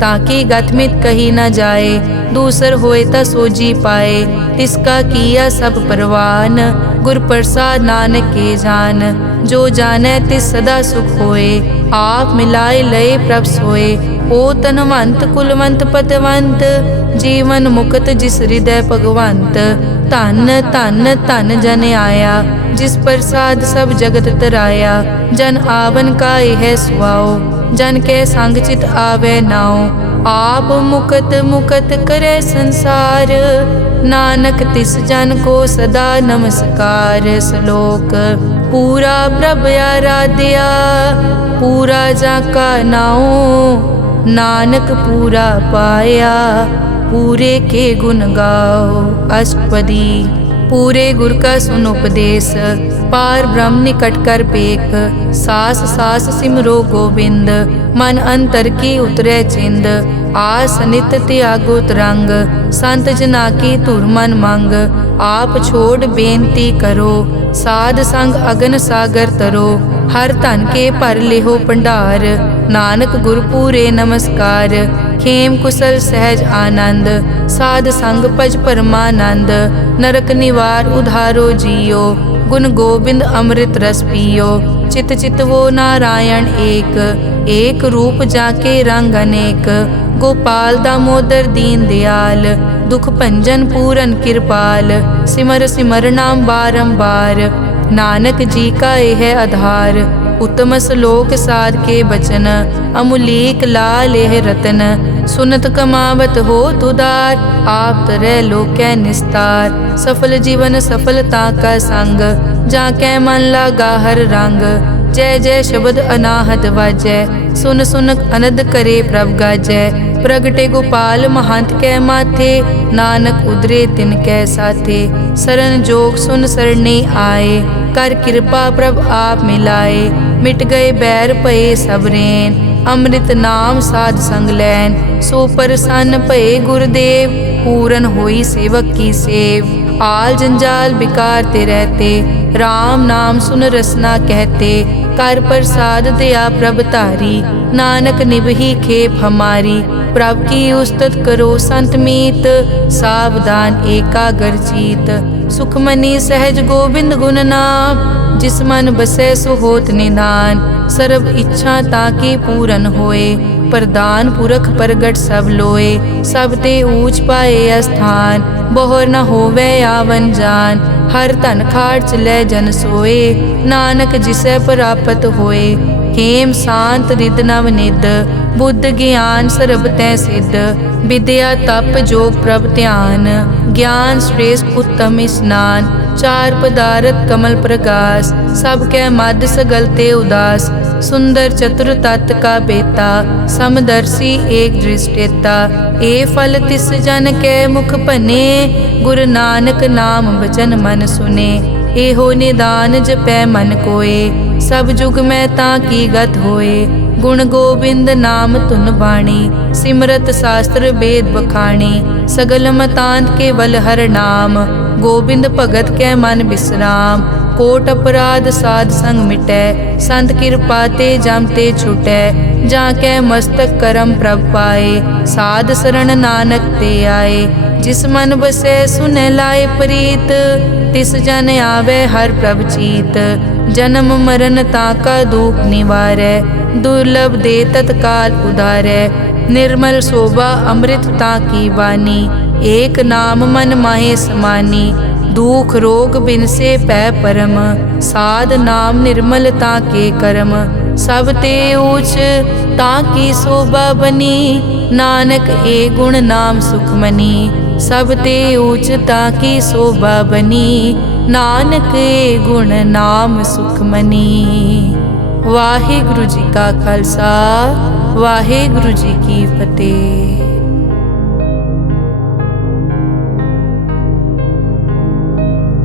ताकि गतमित कही न जाए, दूसर होए ता सोजी पाए। तिसका किया सब परवान, गुर प्रसाद नानक के जान। जो जाने तिस सदा सुख होए, आप मिलाए लय प्रभ सोए। ओ तनवंत कुलवंत पतवंत, जीवन मुक्त जिस हृदय भगवंत। धन धन धन जन आया, जिस प्रसाद सब जगत तराया। जन आवन का यह सुआओ, जन के संग चित आवे नाओ। आप मुकत मुकत करे संसार, नानक तिस जन को सदा नमस्कार। श्लोक पूरा प्रभ आराध्या, पूरा जाका नाओ। नानक पूरा पाया, पूरे के गुण गाओ। अष्टपदी पूरे गुर का सुन उपदेश, पार ब्रह्म निकट कर पेख। सास सास सिमरो गोविंद, मन अंतर की उतरे चिंद। आस नित त्यागो तरंग, संत जना की धुर मन मंग। आप छोड़ बेनती करो, साध संग अगन सागर तरो। हर धन के भर लेहो भंडार, नानक गुर पूरे नमस्कार। खेम कुशल सहज आनंद, साध संग भज परमानंद। नरक निवार उधारो जियो, गुण गोविंद अमृत रस पियो। चित चित वो नारायण एक, एक रूप जाके रंग अनेक। गोपाल दामोदर दीन दयाल, दुख भंजन पूरन कृपाल, सिमर सिमर नाम बारंबार। नानक जी का यह आधार, उत्तम श्लोक साध के बचन, अमुलीक लाल यह रतन। सुनत कमावत हो तुदार, आप तरह लोकै निस्तार। सफल जीवन सफलता का संग, जाकै मन लागा हर रंग। जय जय शब्द अनाहत वाजै, सुन सुन अनद करे प्रभ गाजै। प्रगटे गोपाल महंत कै माथे, नानक उदरे तिन कै साथे। सरन जोग सुन सरने आए, कर कृपा प्रभ आप मिलाए। मिट गए बैर भये सब रैन, अमृत नाम साध संग लैन। सो प्रसन्न भये गुरुदेव, पूरन होई सेवक की सेव। आल जंजाल बिकार ते रहते, राम नाम सुन रसना कहते। कर प्रसाद दया प्रभ तारी, नानक निभही खेप हमारी। प्रभ की उस्तत करो संत मीत, सावधान एकाग्र चीत। सुखमनी सहज गोबिंद गुण नाम, जिस मन बसै सो होत निधान। सर्व इच्छा ताकि पूरन होए, प्रदान पुरख प्रगट सब लोए। सब ते ऊंच पाए स्थान, बोहर न होवे आवन जान। हर धन खाट चलै जन सोए, नानक जिसै प्राप्त होए। हेम शांत रिद नव निद, बुद्ध ज्ञान सर्ब तै सिद्ध। विद्या तप जोग प्रभ ध्यान, ज्ञान श्रेष्ठ उत्तम स्नान। चार पदारथ कमल प्रकाश, सब कै मद सगल ते उदास। सुंदर चतुर तत् का बेता, समदर्शी एक दृष्टेता। ए फल तिस जन कै मुख बने, गुरु नानक नाम बचन मन सुने। एहो निदान जपै मन कोय, सब जुग में ताकी गत होए। गुण गोबिंद नाम धुन बाणी, सिमरत शास्त्र वेद बखाणी। सगल मतांत केवल हर नाम, गोबिंद भगत कै मन विश्राम। कोट अपराध साध संग मिटै, संत कृपा ते जम ते छुटै। जाकै मस्तक करम प्रभ पाए, साध शरण नानक ते आए। जिस मन बसै सुनै लाए प्रीत, तिस जन आवे हर प्रभ चीत। जन्म मरण ताका दुख निवारै, दुर्लभ दे तत्काल उधारै। निर्मल शोभा अमृत ताकी वानी, एक नाम मन माहे समानी। दुख रोग बिनसे पै परम, साध नाम निर्मल ताके करम। सब ते ऊच ताकी शोभा बनी, नानक ए गुण नाम सुखमनी। सब ते ऊच ताकी शोभा बनी, नानक ए गुण नाम सुखमनी। वाहिगुरु जी का खालसा, वाहिगुरु जी की फतेह।